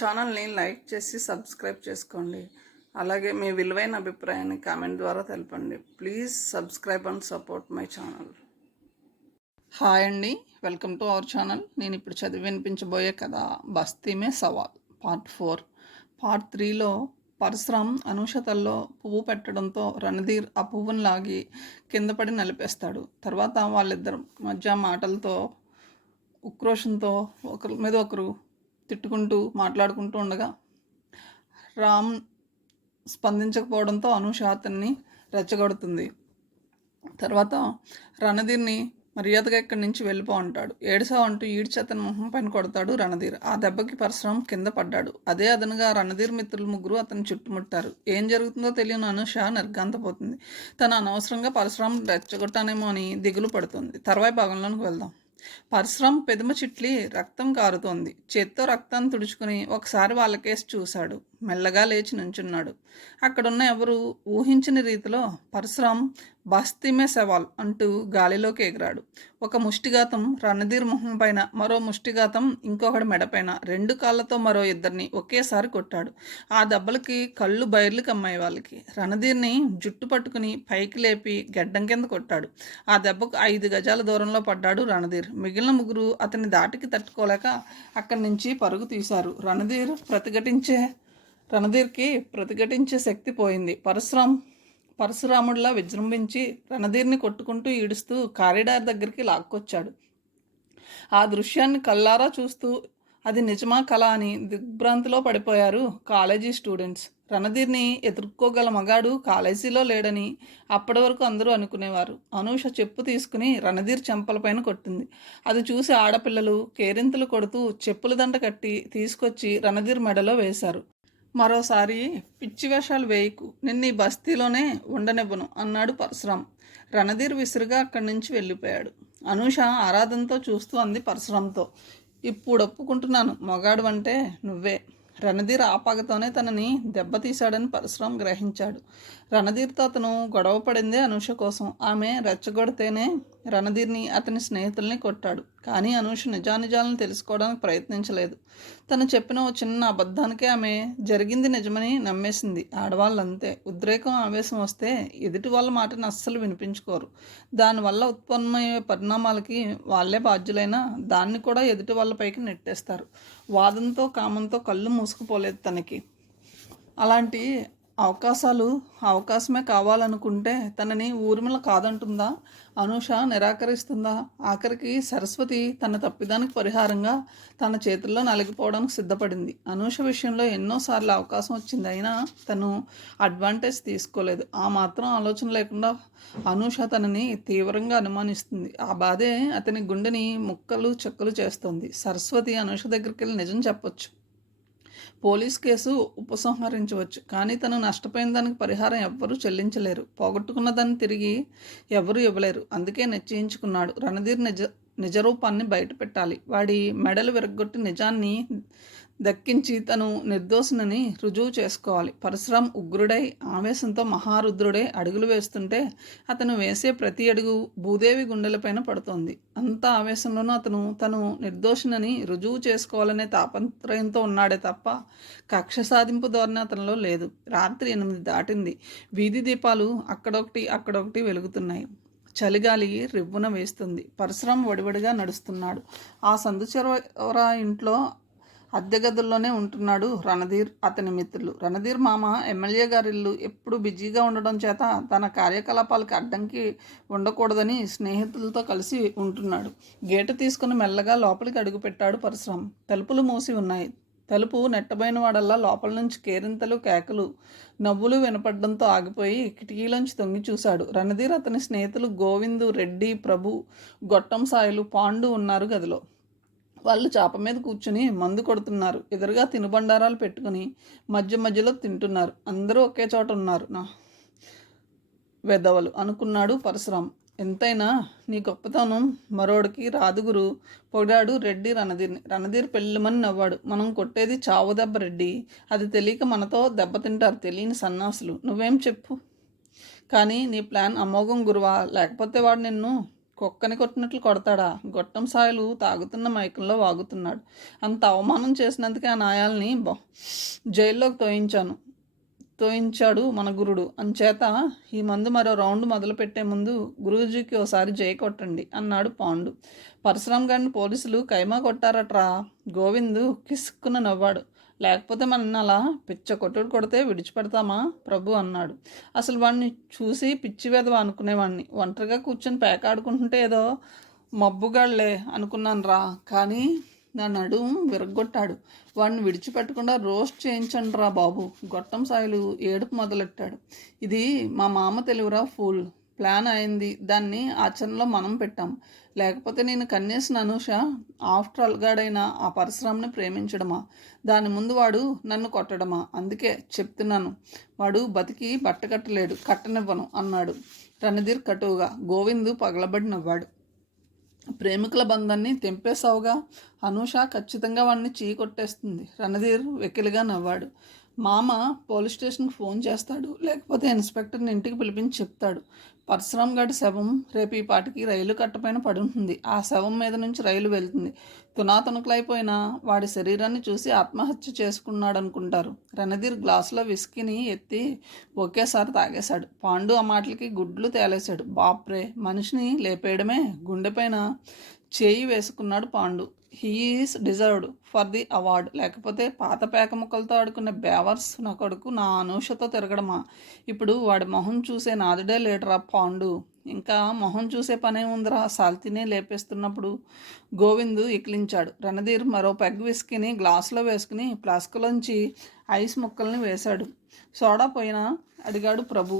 ఛానల్ని లైక్ చేసి సబ్స్క్రైబ్ చేసుకోండి. అలాగే మీ విలువైన అభిప్రాయాన్ని కామెంట్ ద్వారా తెలపండి. Please subscribe and support my channel. Hi అండి, వెల్కమ్ టు అవర్ ఛానల్. నేను ఇప్పుడు చదివి వినిపించబోయే కథ బస్తీమే సవాల్ పార్ట్ 4. పార్ట్ 3లో పరశురామ్ అనూష తల్లో పువ్వు పెట్టడంతో రణధీర్ ఆ పువ్వును లాగి కింద పడి నలిపేస్తాడు. తర్వాత వాళ్ళిద్దరు మధ్య మాటలతో ఉక్రోషంతో ఒకరి మీద ఒకరు తిట్టుకుంటూ మాట్లాడుకుంటూ ఉండగా రామ్ స్పందించకపోవడంతో అనూష అతన్ని రెచ్చగొడుతుంది. తర్వాత రణధీర్ని మర్యాదగా ఇక్కడి నుంచి వెళ్ళిపో అంటాడు. ఏడుసావు అంటూ ఈడ్చి అతని మొహం పైన కొడతాడు రణధీర్. ఆ దెబ్బకి పరశురామ్ కింద పడ్డాడు. అదే అదనుగా రణధీర్ మిత్రులు ముగ్గురు అతన్ని చుట్టుముట్టారు. ఏం జరుగుతుందో తెలియని అనూష నిర్ఘాంతపోతుంది. తను అనవసరంగా పరశురామ్ రెచ్చగొట్టానేమో అని దిగులు పడుతుంది. తర్వాయి భాగంలోనికి వెళ్దాం. పరశురామ్ పెదమ చిట్లి రక్తం కారుతోంది. చేత్తో రక్తాన్ని తుడుచుకుని ఒకసారి వాళ్ళకేసి చూశాడు. మెల్లగా లేచి నుంచున్నాడు. అక్కడున్న ఎవరు ఊహించని రీతిలో పరశురామ్ బస్తీమే సవాల్ అంటూ గాలిలోకి ఎగిరాడు. ఒక ముష్టిఘాతం రణధీర్ మొహం పైన, మరో ముష్టిఘాతం ఇంకొకటి మెడపైన, 2 కాళ్ళతో మరో ఇద్దరిని ఒకేసారి కొట్టాడు. ఆ దెబ్బలకి కళ్ళు బైర్లు కమ్మాయి వాళ్ళకి. రణధీర్ని జుట్టు పట్టుకుని పైకి లేపి గెడ్డం కింద కొట్టాడు. ఆ దెబ్బకు 5 గజాల దూరంలో పడ్డాడు రణధీర్. మిగిలిన ముగ్గురు అతని దాటికి తట్టుకోలేక అక్కడి నుంచి పరుగు తీశారు. రణధీర్కి ప్రతిఘటించే శక్తి పోయింది. పరశురాముడిలా విజృంభించి రణధీర్ని కొట్టుకుంటూ ఈడుస్తూ కారిడార్ దగ్గరికి లాక్కొచ్చాడు. ఆ దృశ్యాన్ని కళ్ళారా చూస్తూ అది నిజమా కళ అని దిగ్భ్రాంతిలో పడిపోయారు కాలేజీ స్టూడెంట్స్. రణధీర్ని ఎదుర్కోగల మగాడు కాలేజీలో లేడని అప్పటి వరకు అందరూ అనుకునేవారు. అనూష చెప్పు తీసుకుని రణధీర్ చెంపలపైన కొట్టింది. అది చూసి ఆడపిల్లలు కేరింతలు కొడుతూ చెప్పుల దండ కట్టి తీసుకొచ్చి రణధీర్ మెడలో వేశారు. మరోసారి పిచ్చి వేషాలు వేయకు, నిన్ను ఈ బస్తీలోనే ఉండనివ్వను అన్నాడు పరశురామ్. రణధీర్ విసురుగా అక్కడి నుంచి వెళ్ళిపోయాడు. అనూష ఆరాధనతో చూస్తూ అంది పరశురామ్తో, ఇప్పుడు ఒప్పుకుంటున్నాను, మొగాడు అంటే నువ్వే. రణధీర్ ఆపగతోనే తనని దెబ్బతీశాడని పరశురామ్ గ్రహించాడు. రణధీర్తో అతను గొడవ పడిందే అనూష కోసం. ఆమె రెచ్చగొడితేనే రణధీర్ని అతని స్నేహితుల్ని కొట్టాడు. కానీ అనూష నిజానిజాలను తెలుసుకోవడానికి ప్రయత్నించలేదు. తను చెప్పిన ఓ చిన్న అబద్ధానికే ఆమె జరిగింది నిజమని నమ్మేసింది. ఆడవాళ్ళంతే. ఉద్రేకం ఆవేశం వస్తే ఎదుటి వాళ్ళ మాటని అస్సలు వినిపించుకోరు. దానివల్ల ఉత్పన్నమయ్యే పరిణామాలకి వాళ్ళే బాధ్యులైనా దాన్ని కూడా ఎదుటి వాళ్ళపైకి నెట్టేస్తారు. వాదంతో కామంతో కళ్ళు మూసుకుపోలేదు తనకి. అలాంటి అవకాశమే కావాలనుకుంటే తనని ఊర్మిళ కాదంటుందా? అనూష నిరాకరిస్తుందా? ఆఖరికి సరస్వతి తన తప్పిదానికి పరిహారంగా తన చేతుల్లో నలిగిపోవడానికి సిద్ధపడింది. అనూష విషయంలో ఎన్నోసార్లు అవకాశం వచ్చింది, అయినా తను అడ్వాంటేజ్ తీసుకోలేదు. ఆ మాత్రం ఆలోచన లేకుండా అనూష తనని తీవ్రంగా అనుమానిస్తుంది. ఆ బాధే అతని గుండెని ముక్కలు చెక్కలు చేస్తుంది. సరస్వతి అనూష దగ్గరికి వెళ్ళి నిజం చెప్పొచ్చు, పోలీస్ కేసు ఉపసంహరించవచ్చు. కానీ తను నష్టపోయిన దానికి పరిహారం ఎవ్వరూ చెల్లించలేరు. పోగొట్టుకున్న దాన్ని తిరిగి ఎవరూ ఇవ్వలేరు. అందుకే నిశ్చయించుకున్నాడు, రణధీర్ నిజరూపాన్ని బయట పెట్టాలి. వాడి మెడలు విరగ్గొట్టి నిజాన్ని దక్కించి తను నిర్దోషినని రుజువు చేసుకోవాలి. పరశురామ్ ఉగ్రుడై ఆవేశంతో మహారుద్రుడై అడుగులు వేస్తుంటే అతను వేసే ప్రతి అడుగు భూదేవి గుండెలపైన పడుతోంది. అంత ఆవేశంలోనూ తను నిర్దోషినని రుజువు చేసుకోవాలనే తాపత్రయంతో ఉన్నాడే తప్ప కక్ష సాధింపు ధోరణి అతనిలో లేదు. రాత్రి 8 దాటింది. వీధి దీపాలు అక్కడొకటి వెలుగుతున్నాయి. చలిగాలి రివ్వున వేస్తుంది. పరశురామ్ వడివడిగా నడుస్తున్నాడు. ఆ సందు చివర ఇంట్లో అద్దె గదుల్లోనే ఉంటున్నాడు రణధీర్, అతని మిత్రులు. రణధీర్ మామ ఎమ్మెల్యే గారి ఇల్లు ఎప్పుడు బిజీగా ఉండడం చేత తన కార్యకలాపాలకి అడ్డంకి ఉండకూడదని స్నేహితులతో కలిసి ఉంటున్నాడు. గేటు తీసుకుని మెల్లగా లోపలికి అడుగుపెట్టాడు పరశురామ్. తలుపులు మూసి ఉన్నాయి. తలుపు నెట్టబోయిన వాడల్లా లోపల నుంచి కేరింతలు, కేకలు, నవ్వులు వినపడడంతో ఆగిపోయి కిటికీలోంచి తొంగి చూశాడు. రణధీర్, అతని స్నేహితులు గోవిందు, రెడ్డి, ప్రభు, గొట్టం సాయిలు, పాండు ఉన్నారు గదిలో. వాళ్ళు చాప మీద కూర్చుని మందు కొడుతున్నారు. ఎదురుగా తినుబండారాలు పెట్టుకుని మధ్యలో తింటున్నారు. అందరూ ఒకే చోట ఉన్నారు. నా వెధవలు అనుకున్నాడు పరశురామ్. ఎంతైనా నీ గొప్పతనం మరోడికి రాదుగురు పొగిడాడు రెడ్డి రణధీర్ని. రణధీర్ పెళ్ళమని నవ్వాడు. మనం కొట్టేది చావు దెబ్బ రెడ్డి, అది తెలియక మనతో దెబ్బతింటారు తెలియని సన్నాసులు. నువ్వేం చెప్పు, కానీ నీ ప్లాన్ అమోఘం గురువా, లేకపోతే వాడు నిన్ను కుక్కని కొట్టినట్లు కొడతాడా? గొట్టం సాయలు తాగుతున్న మైకంలో వాగుతున్నాడు. అంత అవమానం చేసినందుకే ఆ నాయాల్ని జైల్లోకి తోయించాడు మన గురుడు. అంచేత ఈ మందు మరో రౌండ్ మొదలుపెట్టే ముందు గురూజీకి ఓసారి జై కొట్టండి అన్నాడు పాండు. పరశురాం గారిని పోలీసులు కైమా కొట్టారట్రా. గోవిందు కిసుక్కున నవ్వాడు. లేకపోతే మన అలా పిచ్చ కొట్టుడు కొడితే విడిచిపెడతామా ప్రభు అన్నాడు. అసలు వాడిని చూసి పిచ్చి వెధవ అనుకునేవాడిని. ఒంటరిగా కూర్చొని పేకాడుకుంటుంటే ఏదో మబ్బుగాళ్లే అనుకున్నాను రా. కానీ నా నడుము విరగ్గొట్టాడు. వాడిని విడిచిపెట్టకుండా రోస్ట్ చేయించండి రా బాబు. గొట్టం సాయిలు ఏడుపు మొదలెట్టాడు. ఇది మా మామ తెలివిరా ఫూల్. ప్లాన్ అయింది, దాన్ని ఆచరణలో మనం పెట్టాం. లేకపోతే నేను కన్నేసిన అనూష ఆఫ్టర్ అల్గాడైన ఆ పరశురాంని ప్రేమించడమా? దాని ముందు వాడు నన్ను కొట్టడమా? అందుకే చెప్తున్నాను, వాడు బతికి బట్టకట్టలేడు, కట్టనివ్వను అన్నాడు రణధీర్ కటువుగా. గోవిందు పగలబడి నవ్వాడు. ప్రేమికుల బంధాన్ని తెంపేశావుగా. అనూష ఖచ్చితంగా వాడిని కొట్టేస్తుంది. రణధీర్ వెకిలిగా నవ్వాడు. మామ పోలీస్ స్టేషన్కి ఫోన్ చేస్తాడు, లేకపోతే ఇన్స్పెక్టర్ని ఇంటికి పిలిపించి చెప్తాడు. పరశురాం గారి శవం రేపు ఈ పాటికి రైలు కట్టపైన పడి ఉంటుంది. ఆ శవం మీద నుంచి రైలు వెళ్తుంది. తునాతునకలైపోయిన వాడి శరీరాన్ని చూసి ఆత్మహత్య చేసుకున్నాడు అనుకుంటారు. రణధీర్ గ్లాసులో విస్కీని ఎత్తి ఒకేసారి తాగేశాడు. పాండు ఆ మాటలకి గుడ్లు తేలేశాడు. బాప్రే, మనిషిని లేపేయడమే. గుండెపైన చేయి వేసుకున్నాడు Pandu. He's deserved for the award. లేకపోతే పాత పేక ముక్కలతో ఆడుకునే బేవర్స్ నా కొడుకు నా అనూషతో తిరగడమా? ఇప్పుడు వాడి మొహం చూసే నాదుడే లేడరా పాండు. ఇంకా మొహం చూసే పనే ఉందిరా సాల్తీనే లేపేస్తున్నప్పుడు. గోవిందు ఇకిలించాడు. రణధీర్ మరో పెగ్ విస్కీని గ్లాసులో వేసుకుని ఫ్లాస్క్లోంచి ఐస్ ముక్కల్ని వేశాడు. సోడా పోయినా అడిగాడు ప్రభు.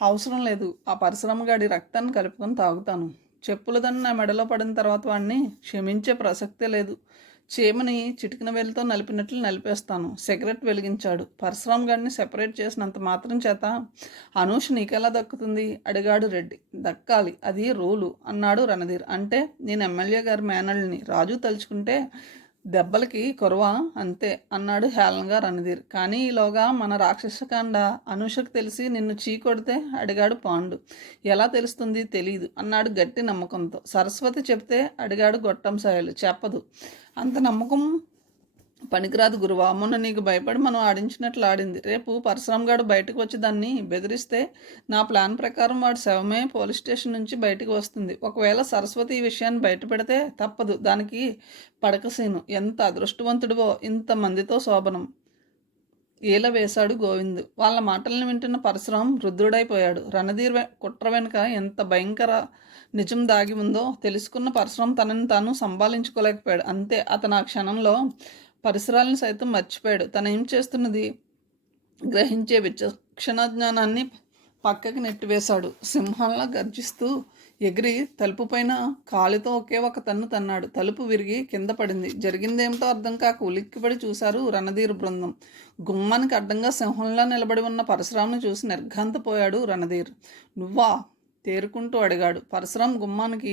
అవసరం లేదు, ఆ పరశురామ గాడి రక్తాన్ని కలుపుకొని తాగుతాను. చెప్పుల దండ నా మెడలో పడిన తర్వాత వాడిని క్షమించే ప్రసక్తే లేదు. చీమని చిటికిన వేలితో నలిపినట్లు నలిపేస్తాను. సిగరెట్ వెలిగించాడు. పరశురాం గారిని సెపరేట్ చేసినంత మాత్రం చేత అనూష నీకెలా దక్కుతుంది అడిగాడు రెడ్డి. దక్కాలి, అది రూలు అన్నాడు రణధీర్. అంటే నేను ఎమ్మెల్యే గారి మేనల్ని, రాజు తలుచుకుంటే దెబ్బలకి కొరవ అంతే అన్నాడు హేళనగా రణధీర్. కానీ ఈలోగా మన రాక్షసకాండ అనూషకు తెలిసి నిన్ను కొడితే అడిగాడు పాండు. ఎలా తెలుస్తుంది? తెలీదు అన్నాడు గట్టి నమ్మకంతో. సరస్వతి చెప్తే అడిగాడు గొట్టం సాయలు. చెప్పదు. అంత నమ్మకం పనికిరాదు గురువా. మొన్న నీకు భయపడి మనం ఆడించినట్లు ఆడింది. రేపు పరశురాం గారు బయటకు వచ్చి దాన్ని బెదిరిస్తే నా ప్లాన్ ప్రకారం వాడి శవమే పోలీస్ స్టేషన్ నుంచి బయటకు వస్తుంది. ఒకవేళ సరస్వతి ఈ విషయాన్ని బయట పెడితే తప్పదు, దానికి పడకసీను. ఎంత అదృష్టవంతుడివో, ఇంతమందితో శోభనం. ఈల వేశాడు గోవిందు. వాళ్ళ మాటలను వింటున్న పరశురాం రుద్రుడైపోయాడు. రణధీర్ కుట్ర వెనుక ఎంత భయంకర నిజం దాగి ఉందో తెలుసుకున్న పరశురాం తనని తాను సంభాళించుకోలేకపోయాడు. అంతే, అతను ఆ క్షణంలో పరిసరాలను సైతం మర్చిపోయాడు. తను ఏం చేస్తున్నది గ్రహించే విచక్షణ జ్ఞానాన్ని పక్కకి నెట్టివేశాడు. సింహంలా గర్జిస్తూ ఎగిరి తలుపు పైన కాలితో ఒకే ఒక తన్ను తన్నాడు. తలుపు విరిగి కింద పడింది. జరిగిందేమిటో అర్థం కాక ఉలిక్కిపడి చూశారు రణధీర్ బృందం. గుమ్మానికి అడ్డంగా సింహంలా నిలబడి ఉన్న పరశురాంను చూసి నిర్ఘాంతపోయాడు రణధీర్. నువ్వా? తేరుకుంటూ అడిగాడు. పరశురాం గుమ్మానికి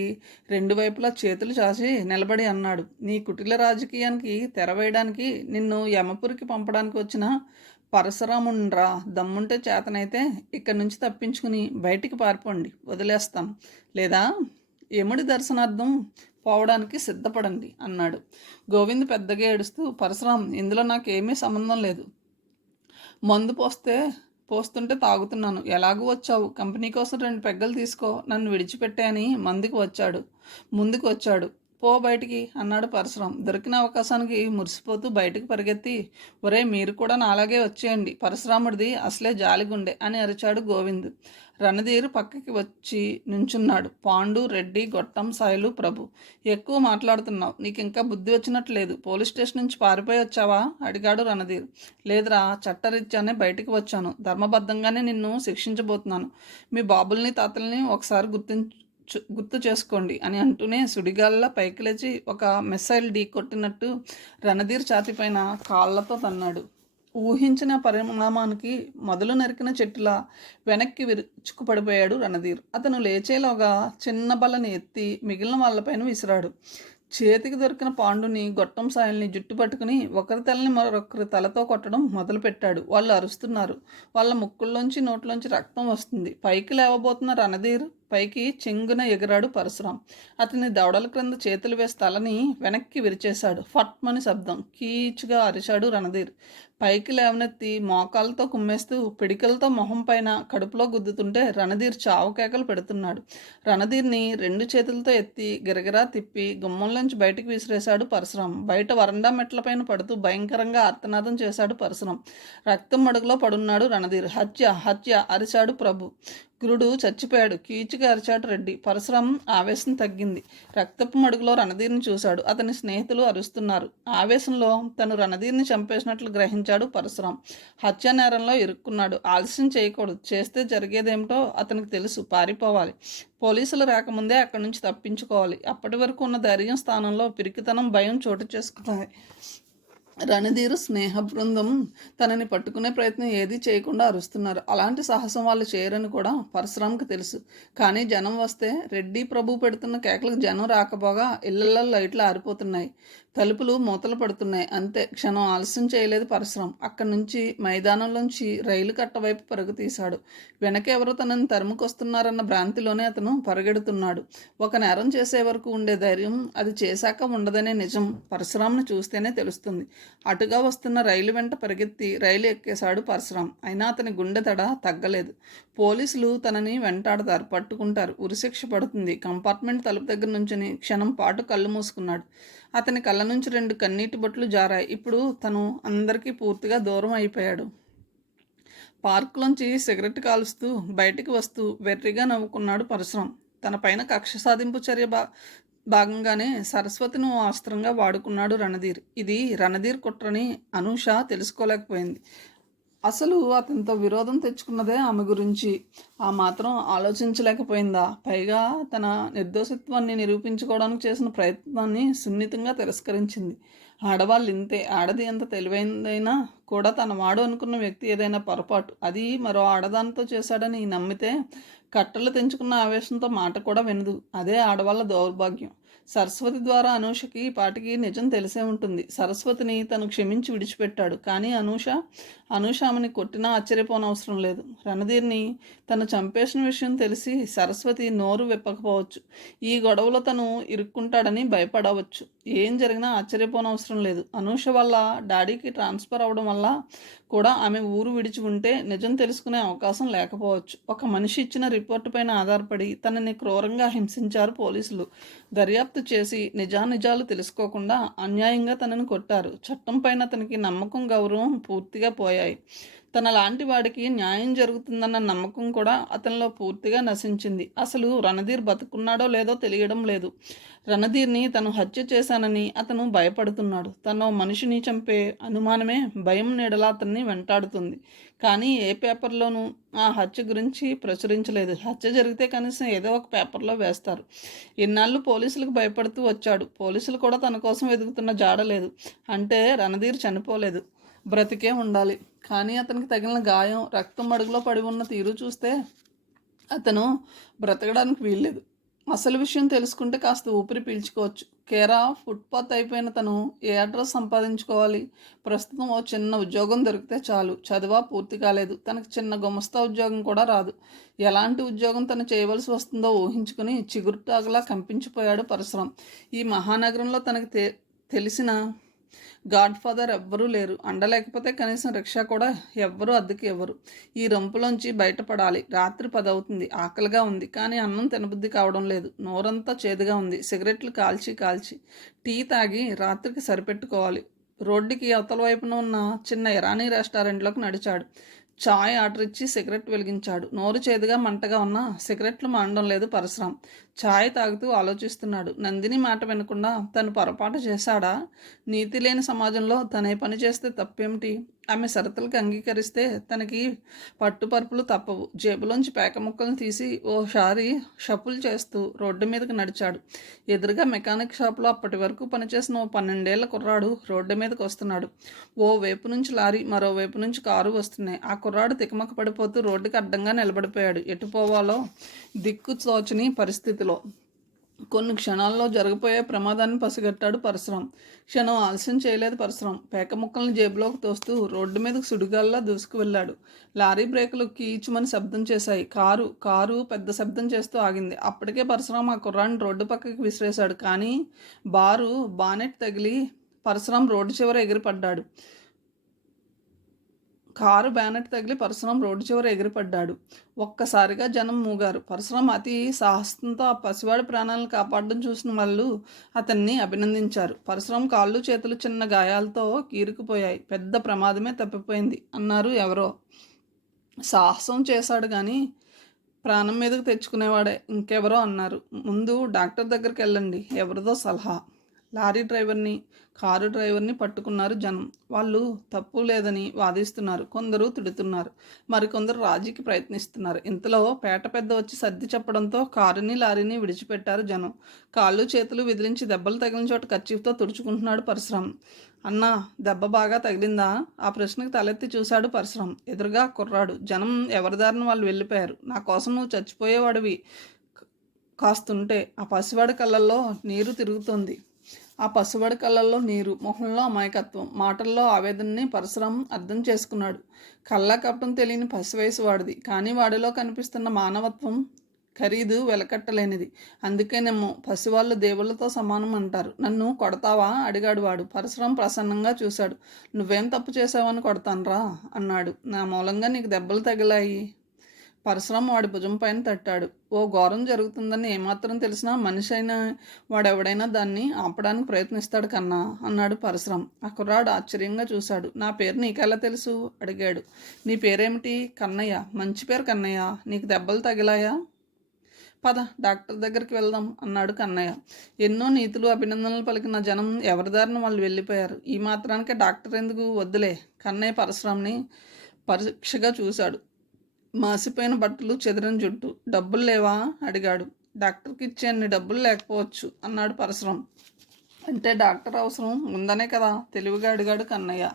రెండు వైపులా చేతులు చాచి నిలబడి అన్నాడు. నీ కుటిల రాజకీయానికి తెరవేయడానికి నిన్ను యమపురికి పంపడానికి వచ్చిన పరశురాముండ్రా. దమ్ముంటే చేతనైతే ఇక్కడి నుంచి తప్పించుకుని బయటికి పారిపోండి, వదిలేస్తాను. లేదా యముడి దర్శనార్థం పోవడానికి సిద్ధపడండి అన్నాడు. గోవింద్ పెద్దగా ఏడుస్తూ, పరశురాం, ఇందులో నాకేమీ సంబంధం లేదు. మందు పోస్తుంటే తాగుతున్నాను. ఎలాగూ వచ్చావు, కంపెనీ కోసం 2 పెగ్గలు తీసుకో, నన్ను విడిచిపెట్టే అని ముందుకు వచ్చాడు. పో బయటికి అన్నాడు పరశురాం. దొరికిన అవకాశానికి మురిసిపోతూ బయటకు పరిగెత్తి, ఒరే మీరు కూడా నాలాగే వచ్చేయండి, పరశురాముడిది అసలే జాలిగుండె అని అరిచాడు గోవింద్. రణధీర్ పక్కకి వచ్చి నుంచున్నాడు. పాండు, రెడ్డి, గొట్టం సాయిలు, ప్రభు. ఎక్కువ మాట్లాడుతున్నావు, నీకు ఇంకా బుద్ధి వచ్చినట్లేదు. పోలీస్ స్టేషన్ నుంచి పారిపోయి వచ్చావా అడిగాడు రణధీర్. లేదురా, చట్టరీత్యానే బయటికి వచ్చాను. ధర్మబద్ధంగానే నిన్ను శిక్షించబోతున్నాను. మీ బాబుల్ని తాతల్ని ఒకసారి గుర్తు చేసుకోండి అని అంటూనే సుడిగాల్లో పైకి లేచి ఒక మిసైల్ ఢీ కొట్టినట్టు రణధీర్ ఛాతిపైన కాళ్లతో తన్నాడు. ఊహించిన పరిణామానికి మొదలు నరికిన చెట్టులా వెనక్కి విరుచుకుపడిపోయాడు రణధీర్. అతను లేచేలోగా చిన్న బల్లని ఎత్తి మిగిలిన వాళ్ళపైన విసిరాడు. చేతికి దొరికిన పాండుని, గొట్టం సాయల్ని జుట్టు పట్టుకుని ఒకరి తలని మరొకరి తలతో కొట్టడం మొదలుపెట్టాడు. వాళ్ళు అరుస్తున్నారు. వాళ్ళ ముక్కుల్లోంచి నోట్లోంచి రక్తం వస్తుంది. పైకి లేవబోతున్న రణధీర్ పైకి చెంగున ఎగిరాడు పరశురాం. అతని దవడల క్రింద చేతులు వేసి తలని వెనక్కి విరిచేశాడు. ఫట్మని శబ్దం. కీచుగా అరిచాడు రణధీర్. పైకి లేవనెత్తి మోకాలతో కుమ్మేస్తూ పిడికలతో మొహం పైన కడుపులో గుద్దుతుంటే రణధీర్ చావు కేకలు పెడుతున్నాడు. రణధీర్ని 2 చేతులతో ఎత్తి గిరగిరా తిప్పి గుమ్మంలోంచి బయటికి విసిరేశాడు పరశురాం. బయట వరండా మెట్లపైన పడుతూ భయంకరంగా ఆర్తనాదం చేశాడు పరశురాం. రక్తం మడుగులో పడున్నాడు రణధీర్. హత్య హత్య అరిచాడు ప్రభు. గురుడు చచ్చిపోయాడు. కీచుగా అరిచాడు రెడ్డి. పరశురాం ఆవేశం తగ్గింది. రక్తపు మడుగులో రణధీర్ని చూశాడు. అతని స్నేహితులు అరుస్తున్నారు. ఆవేశంలో తను రణధీర్ని చంపేసినట్లు గ్రహించాడు పరశురాం. హత్యా నేరంలో ఇరుక్కున్నాడు. ఆలస్యం చేయకూడదు. చేస్తే జరిగేదేమిటో అతనికి తెలుసు. పారిపోవాలి. పోలీసులు రాకముందే అక్కడి నుంచి తప్పించుకోవాలి. అప్పటి వరకు ఉన్న ధైర్యం స్థానంలో పిరికితనం, భయం చోటు చేసుకున్నాయి. రణధీర్ స్నేహ బృందం తనని పట్టుకునే ప్రయత్నం ఏదీ చేయకుండా అరుస్తున్నారు. అలాంటి సాహసం వాళ్ళు చేయరని కూడా పరశురాంకి తెలుసు. కానీ జనం వస్తే రెడ్డి ప్రభు పెడుతున్న కేకలకు జనం రాకపోగా ఇళ్లలో లైట్లు ఆరిపోతున్నాయి. తలుపులు మూతలు పడుతున్నాయి. అంతే. క్షణం ఆలస్యం చేయలేదు పరశురాం. అక్కడి నుంచి మైదానంలోంచి రైలు కట్ట వైపు పరుగు తీశాడు. వెనక ఎవరో తనని తరుముకొస్తున్నారన్న భ్రాంతిలోనే అతను పరిగెడుతున్నాడు. ఒక నేరం చేసే వరకు ఉండే ధైర్యం అది చేశాక ఉండదనే నిజం పరశురాంను చూస్తేనే తెలుస్తుంది. అటుగా వస్తున్న రైలు వెంట పరిగెత్తి రైలు ఎక్కేశాడు పరశురాం. అయినా అతని గుండె దడ తగ్గలేదు. పోలీసులు తనని వెంటాడతారు, పట్టుకుంటారు, ఉరిశిక్ష పడుతుంది. కంపార్ట్మెంట్ తలుపు దగ్గర నుంచుని క్షణం పాటు కళ్ళు మూసుకున్నాడు. అతని కళ్ళ నుంచి 2 కన్నీటి బొట్లు జారాయి. ఇప్పుడు తను అందరికీ పూర్తిగా దూరం అయిపోయాడు. పార్కులోంచి సిగరెట్ కాలుస్తూ బయటికి వస్తూ వెర్రిగా నవ్వుకున్నాడు పరశురాం. తన పైన కక్ష సాధింపు చర్య భాగంగానే సరస్వతిని అస్త్రంగా వాడుకున్నాడు రణధీర్. ఇది రణధీర్ కుట్రని అనూష తెలుసుకోలేకపోయింది. అసలు అతనితో విరోధం తెచ్చుకున్నదే ఆమె గురించి. ఆ మాత్రం ఆలోచించలేకపోయిందా? పైగా తన నిర్దోషిత్వాన్ని నిరూపించుకోవడానికి చేసిన ప్రయత్నాన్ని సున్నితంగా తిరస్కరించింది. ఆడవాళ్ళు ఇంతే. ఆడది ఎంత తెలివైందైనా కూడా తన వాడు అనుకున్న వ్యక్తి ఏదైనా పొరపాటు, అది మరో ఆడదానితో చేశాడని నమ్మితే కట్టలు తెంచుకున్న ఆవేశంతో మాట కూడా వినదు. అదే ఆడవాళ్ళ దౌర్భాగ్యం. సరస్వతి ద్వారా అనూషకి పాటికి నిజం తెలిసే ఉంటుంది. సరస్వతిని తను క్షమించి విడిచిపెట్టాడు. కానీ అనూష ఆమెని కొట్టినా ఆశ్చర్యపోనవసరం లేదు. రణధీర్ని తను చంపేసిన విషయం తెలిసి సరస్వతి నోరు విప్పకపోవచ్చు. ఈ గొడవలో తను ఇరుక్కుంటాడని భయపడవచ్చు. ఏం జరిగినా ఆశ్చర్యపోనవసరం లేదు. అనూష వల్ల డాడీకి ట్రాన్స్ఫర్ అవడం వల్ల కూడా ఆమె ఊరు విడిచి ఉంటే నిజం తెలుసుకునే అవకాశం లేకపోవచ్చు. ఒక మనిషి ఇచ్చిన రిపోర్టు పైన ఆధారపడి తనని క్రూరంగా హింసించారు పోలీసులు. దర్యాప్తు చేసి నిజానిజాలు తెలుసుకోకుండా అన్యాయంగా తనని కొట్టారు. చట్టం పైన అతనికి నమ్మకం, గౌరవం పూర్తిగా పోయాయి. తన లాంటి వాడికి న్యాయం జరుగుతుందన్న నమ్మకం కూడా అతనిలో పూర్తిగా నశించింది. అసలు రణధీర్ బతుకున్నాడో లేదో తెలియడం లేదు. రణధీర్ని తను హత్య చేశానని అతను భయపడుతున్నాడు. తను మనిషిని చంపే అనుమానమే భయం నీడలా అతన్ని వెంటాడుతుంది. కానీ ఏ పేపర్లోనూ ఆ హత్య గురించి ప్రచురించలేదు. హత్య జరిగితే కనీసం ఏదో ఒక పేపర్లో వేస్తారు. ఇన్నాళ్ళు పోలీసులకు భయపడుతూ వచ్చాడు. పోలీసులు కూడా తన కోసం వెతుకుతున్న జాడలేదు. అంటే రణధీర్ చనిపోలేదు, బ్రతికే ఉండాలి. కానీ అతనికి తగిలిన గాయం, రక్తం అడుగులో పడి ఉన్న తీరు చూస్తే అతను బ్రతకడానికి వీల్లేదు. అసలు విషయం తెలుసుకుంటే కాస్త ఊపిరి పీల్చుకోవచ్చు. కేరా ఫుట్పాత్ అయిపోయిన తను ఏ అడ్రస్ సంపాదించుకోవాలి? ప్రస్తుతం ఓ చిన్న ఉద్యోగం దొరికితే చాలు. చదువా పూర్తి కాలేదు. తనకు చిన్న గుమస్తా ఉద్యోగం కూడా రాదు. ఎలాంటి ఉద్యోగం తను చేయవలసి వస్తుందో ఊహించుకుని చిగురుటాగులా కంపించిపోయాడు పరశురాం. ఈ మహానగరంలో తనకు తెలిసిన గాడ్ ఫాదర్ ఎవ్వరూ లేరు. అండలేకపోతే కనీసం రిక్షా కూడా ఎవ్వరూ అద్దెకి ఇవ్వరు. ఈ రంపులోంచి బయటపడాలి. రాత్రి 10 అవుతుంది. ఆకలిగా ఉంది. కానీ అన్నం తినబుద్ధి కావడం లేదు. నోరంతా చేదుగా ఉంది. సిగరెట్లు కాల్చి టీ తాగి రాత్రికి సరిపెట్టుకోవాలి. రోడ్డుకి అవతల వైపున ఉన్న చిన్న ఇరానీ రెస్టారెంట్లోకి నడిచాడు. చాయ్ ఆర్డర్ ఇచ్చి సిగరెట్ వెలిగించాడు. నోరు చేదుగా మంటగా ఉన్న సిగరెట్లు మానడం లేదు పరశురాం. ఛాయ్ తాగుతూ ఆలోచిస్తున్నాడు. నందిని మాట వినకుండా తను పొరపాటు చేశాడా? నీతి లేని సమాజంలో తనే పని చేస్తే తప్పేమిటి? ఆమె షరతులకు అంగీకరిస్తే తనకి పట్టుపరుపులు తప్పవు. జేబులోంచి పేక ముక్కలను తీసి ఓసారి షఫుల్ చేస్తూ రోడ్డు మీదకి నడిచాడు. ఎదురుగా మెకానిక్ షాప్లో అప్పటి వరకు పనిచేసిన ఓ 12 ఏళ్ల కుర్రాడు రోడ్డు మీదకి వస్తున్నాడు. ఓ వైపు నుంచి లారీ, మరోవైపు నుంచి కారు వస్తున్నాయి. ఆ కుర్రాడు తికమక పడిపోతూ రోడ్డుకి అడ్డంగా నిలబడిపోయాడు. ఎటు పోవాలో దిక్కు తోచని పరిస్థితిలో. కొన్ని క్షణాల్లో జరగబోయే ప్రమాదాన్ని పసిగట్టాడు పరశురాం. క్షణం ఆలస్యం చేయలేదు పరశురాం. పేక ముక్కల్ని జేబులోకి తోస్తూ రోడ్డు మీదకు సుడిగాల్లా దూసుకు వెళ్ళాడు. లారీ బ్రేకులు కీచుమని శబ్దం చేశాయి. కారు పెద్ద శబ్దం చేస్తూ ఆగింది. అప్పటికే పరశురాం ఆ కుర్రాన్ని రోడ్డు పక్కకి విసిరేశాడు. కానీ బానెట్ తగిలి పరశురాం రోడ్డు చివర ఎగిరిపడ్డాడు. కారు బ్యానెట్ తగిలి పరశురాం రోడ్డు చివర ఎగిరిపడ్డాడు. ఒక్కసారిగా జనం మూగారు. పరశురాం అతి సాహసంతో ఆ పసివాడి ప్రాణాలను కాపాడడం చూసిన వాళ్ళు అతన్ని అభినందించారు. పరశురాం కాళ్ళు చేతులు చిన్న గాయాలతో కీరుకుపోయాయి. పెద్ద ప్రమాదమే తప్పిపోయింది అన్నారు ఎవరో. సాహసం చేశాడు కానీ ప్రాణం మీదకు తెచ్చుకునేవాడే ఇంకెవరో అన్నారు. ముందు డాక్టర్ దగ్గరికి వెళ్ళండి ఎవరిదో సలహా. లారీ డ్రైవర్ని కారు డ్రైవర్ని పట్టుకున్నారు జనం. వాళ్ళు తప్పు లేదని వాదిస్తున్నారు. కొందరు తిడుతున్నారు, మరికొందరు రాజీకి ప్రయత్నిస్తున్నారు. ఇంతలో పేట పెద్ద వచ్చి సర్ది చెప్పడంతో కారుని లారీని విడిచిపెట్టారు జనం. కాళ్ళు చేతులు విదిలించి దెబ్బలు తగిలిన చోట కర్చీఫ్తో తుడుచుకుంటున్నాడు పరశురాం. అన్నా, దెబ్బ బాగా తగిలిందా? ఆ ప్రశ్నకు తలెత్తి చూశాడు పరశురాం. ఎదురుగా కుర్రాడు. జనం ఎవరిదారిని వాళ్ళు వెళ్ళిపోయారు. నా కోసం నువ్వు చచ్చిపోయేవాడివి కాస్తుంటే ఆ పసివాడి కళ్ళల్లో నీరు తిరుగుతోంది. ఆ పసివాడి కళ్ళల్లో నీరు, మొహంలో అమాయకత్వం, మాటల్లో ఆవేదనని పరశురాం అర్థం చేసుకున్నాడు. కళ్ళ కపటం తెలియని పసివయసు వాడిది. కానీ వాడిలో కనిపిస్తున్న మానవత్వం ఖరీదు వెలకట్టలేనిది. అందుకేనేమో పసివాళ్ళు దేవుళ్ళతో సమానం అంటారు. నన్ను కొడతావా అడిగాడు వాడు. పరశురాం ప్రసన్నంగా చూశాడు. నువ్వేం తప్పు చేసావని కొడతాన్రా అన్నాడు. నా మూలంగా నీకు దెబ్బలు తగిలాయి. పరశురాం వాడి భుజం పైన తట్టాడు. ఓ ఘోరం జరుగుతుందని ఏమాత్రం తెలిసినా మనిషి అయినా వాడెవడైనా దాన్ని ఆపడానికి ప్రయత్నిస్తాడు కన్నా అన్నాడు పరశురాం. ఆ కుర్రాడు ఆశ్చర్యంగా చూశాడు. నా పేరు నీకెలా తెలుసు అడిగాడు. నీ పేరేమిటి? కన్నయ్య. మంచి పేరు కన్నయ్య. నీకు దెబ్బలు తగిలాయా? పద డాక్టర్ దగ్గరికి వెళ్దాం అన్నాడు కన్నయ్య. ఎన్నో నీతులు అభినందనలు పలికిన జనం ఎవరిదారిన వాళ్ళు వెళ్ళిపోయారు. ఈ మాత్రానికే డాక్టర్ ఎందుకు? వద్దులే. కన్నయ్య పరశురాంని పరీక్షగా చూశాడు. మాసిపోయిన బట్టలు, చెదిరిన జుట్టు. డబ్బులు లేవా అడిగాడు. డాక్టర్కి ఇచ్చే అన్ని డబ్బులు లేకపోవచ్చు అన్నాడు పరశురాం. అంటే డాక్టర్ అవసరం ఉందనే కదా తెలివిగా అడిగాడు కన్నయ్య.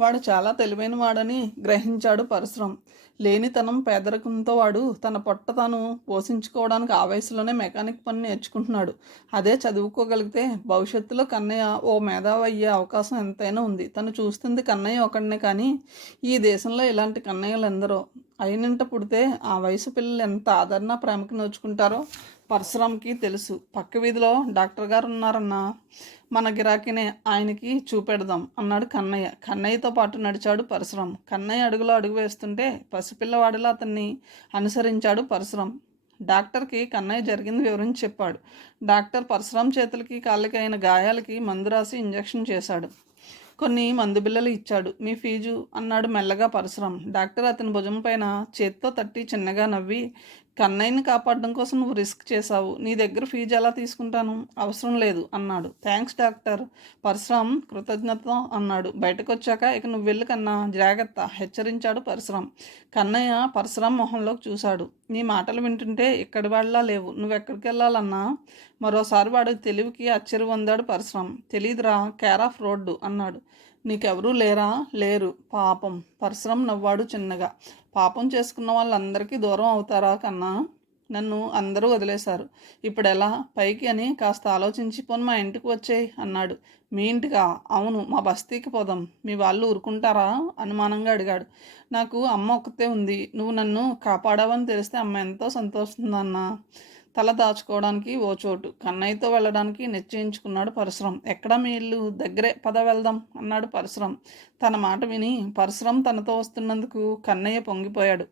వాడు చాలా తెలివైన వాడని గ్రహించాడు పరశురాం. లేనితనం పేదరికంతో వాడు తన పొట్ట తాను పోషించుకోవడానికి ఆ వయసులోనే మెకానిక్ పని నేర్చుకుంటున్నాడు. అదే చదువుకోగలిగితే భవిష్యత్తులో కన్నయ్య ఓ మేధావి అయ్యే అవకాశం ఎంతైనా ఉంది. తను చూస్తుంది కన్నయ్య ఒకడినే, కానీ ఈ దేశంలో ఇలాంటి కన్నయ్యలు ఎందరో. అయినంట పుడితే ఆ వయసు పిల్లలు ఎంత ఆదరణ ప్రేమకి నోచుకుంటారో పరశురాంకి తెలుసు. పక్క వీధిలో డాక్టర్ గారు ఉన్నారన్నా, మన గిరాకీనే ఆయనకి చూపెడదాం అన్నాడు కన్నయ్య. కన్నయ్యతో పాటు నడిచాడు పరశురాం. కన్నయ్య అడుగులో అడుగు వేస్తుంటే పసిపిల్లవాడిలా అతన్ని అనుసరించాడు పరశురాం. డాక్టర్కి కన్నయ్య జరిగింది వివరించి చెప్పాడు. డాక్టర్ పరశురాం చేతులకి కాళ్ళకి అయిన గాయాలకి మందు రాసి ఇంజెక్షన్ చేశాడు. కొన్ని మందు బిళ్ళలు ఇచ్చాడు. మీ ఫీజు అన్నాడు మెల్లగా పరశురాం. డాక్టర్ అతని భుజం పైన చేత్తో తట్టి చిన్నగా నవ్వి, కన్నయ్యని కాపాడడం కోసం నువ్వు రిస్క్ చేశావు. నీ దగ్గర ఫీజు ఎలా తీసుకుంటాను? అవసరం లేదు అన్నాడు. Thanks doctor. పరశురాం కృతజ్ఞతతో అన్నాడు. బయటకు వచ్చాక ఇక నువ్వు వెళ్ళు కన్నా, జాగ్రత్త హెచ్చరించాడు పరశురాం. కన్నయ్య పరశురాం మొహంలోకి చూశాడు. నీ మాటలు వింటుంటే ఇక్కడి వాళ్ళ లేవు. నువ్వెక్కడికి వెళ్ళాలన్నా? మరోసారి వాడు తెలివికి ఆశ్చర్యం పొందాడు పరశురాం. తెలీదురా, కేర్ ఆఫ్ రోడ్డు అన్నాడు. నీకెవరూ లేరా? లేరు. పాపం. పరశురాం నవ్వాడు చిన్నగా. పాపం చేసుకున్న వాళ్ళందరికీ దూరం అవుతారా కన్నా? నన్ను అందరూ వదిలేశారు. ఇప్పుడు ఎలా? పైకి అని కాస్త ఆలోచించి పోని మా ఇంటికి వచ్చేయి అన్నాడు. మీ ఇంటికా? అవును, మా బస్తీకి పోదాం. మీ వాళ్ళు ఊరుకుంటారా అనుమానంగా అడిగాడు. నాకు అమ్మ ఒక్కతే ఉంది. నువ్వు నన్ను కాపాడావని తెలిస్తే అమ్మ ఎంతో సంతోషిస్తుందన్నా. తల దాచుకోవడానికి ఓ చోటు. కన్నయ్యతో వెళ్ళడానికి నిశ్చయించుకున్నాడు పరశురాం. ఎక్కడ మీ ఇల్లు? దగ్గరే, పద వెళ్దాం అన్నాడు పరశురాం. తన మాట విని పరశురాం తనతో వస్తున్నందుకు కన్నయ్య పొంగిపోయాడు.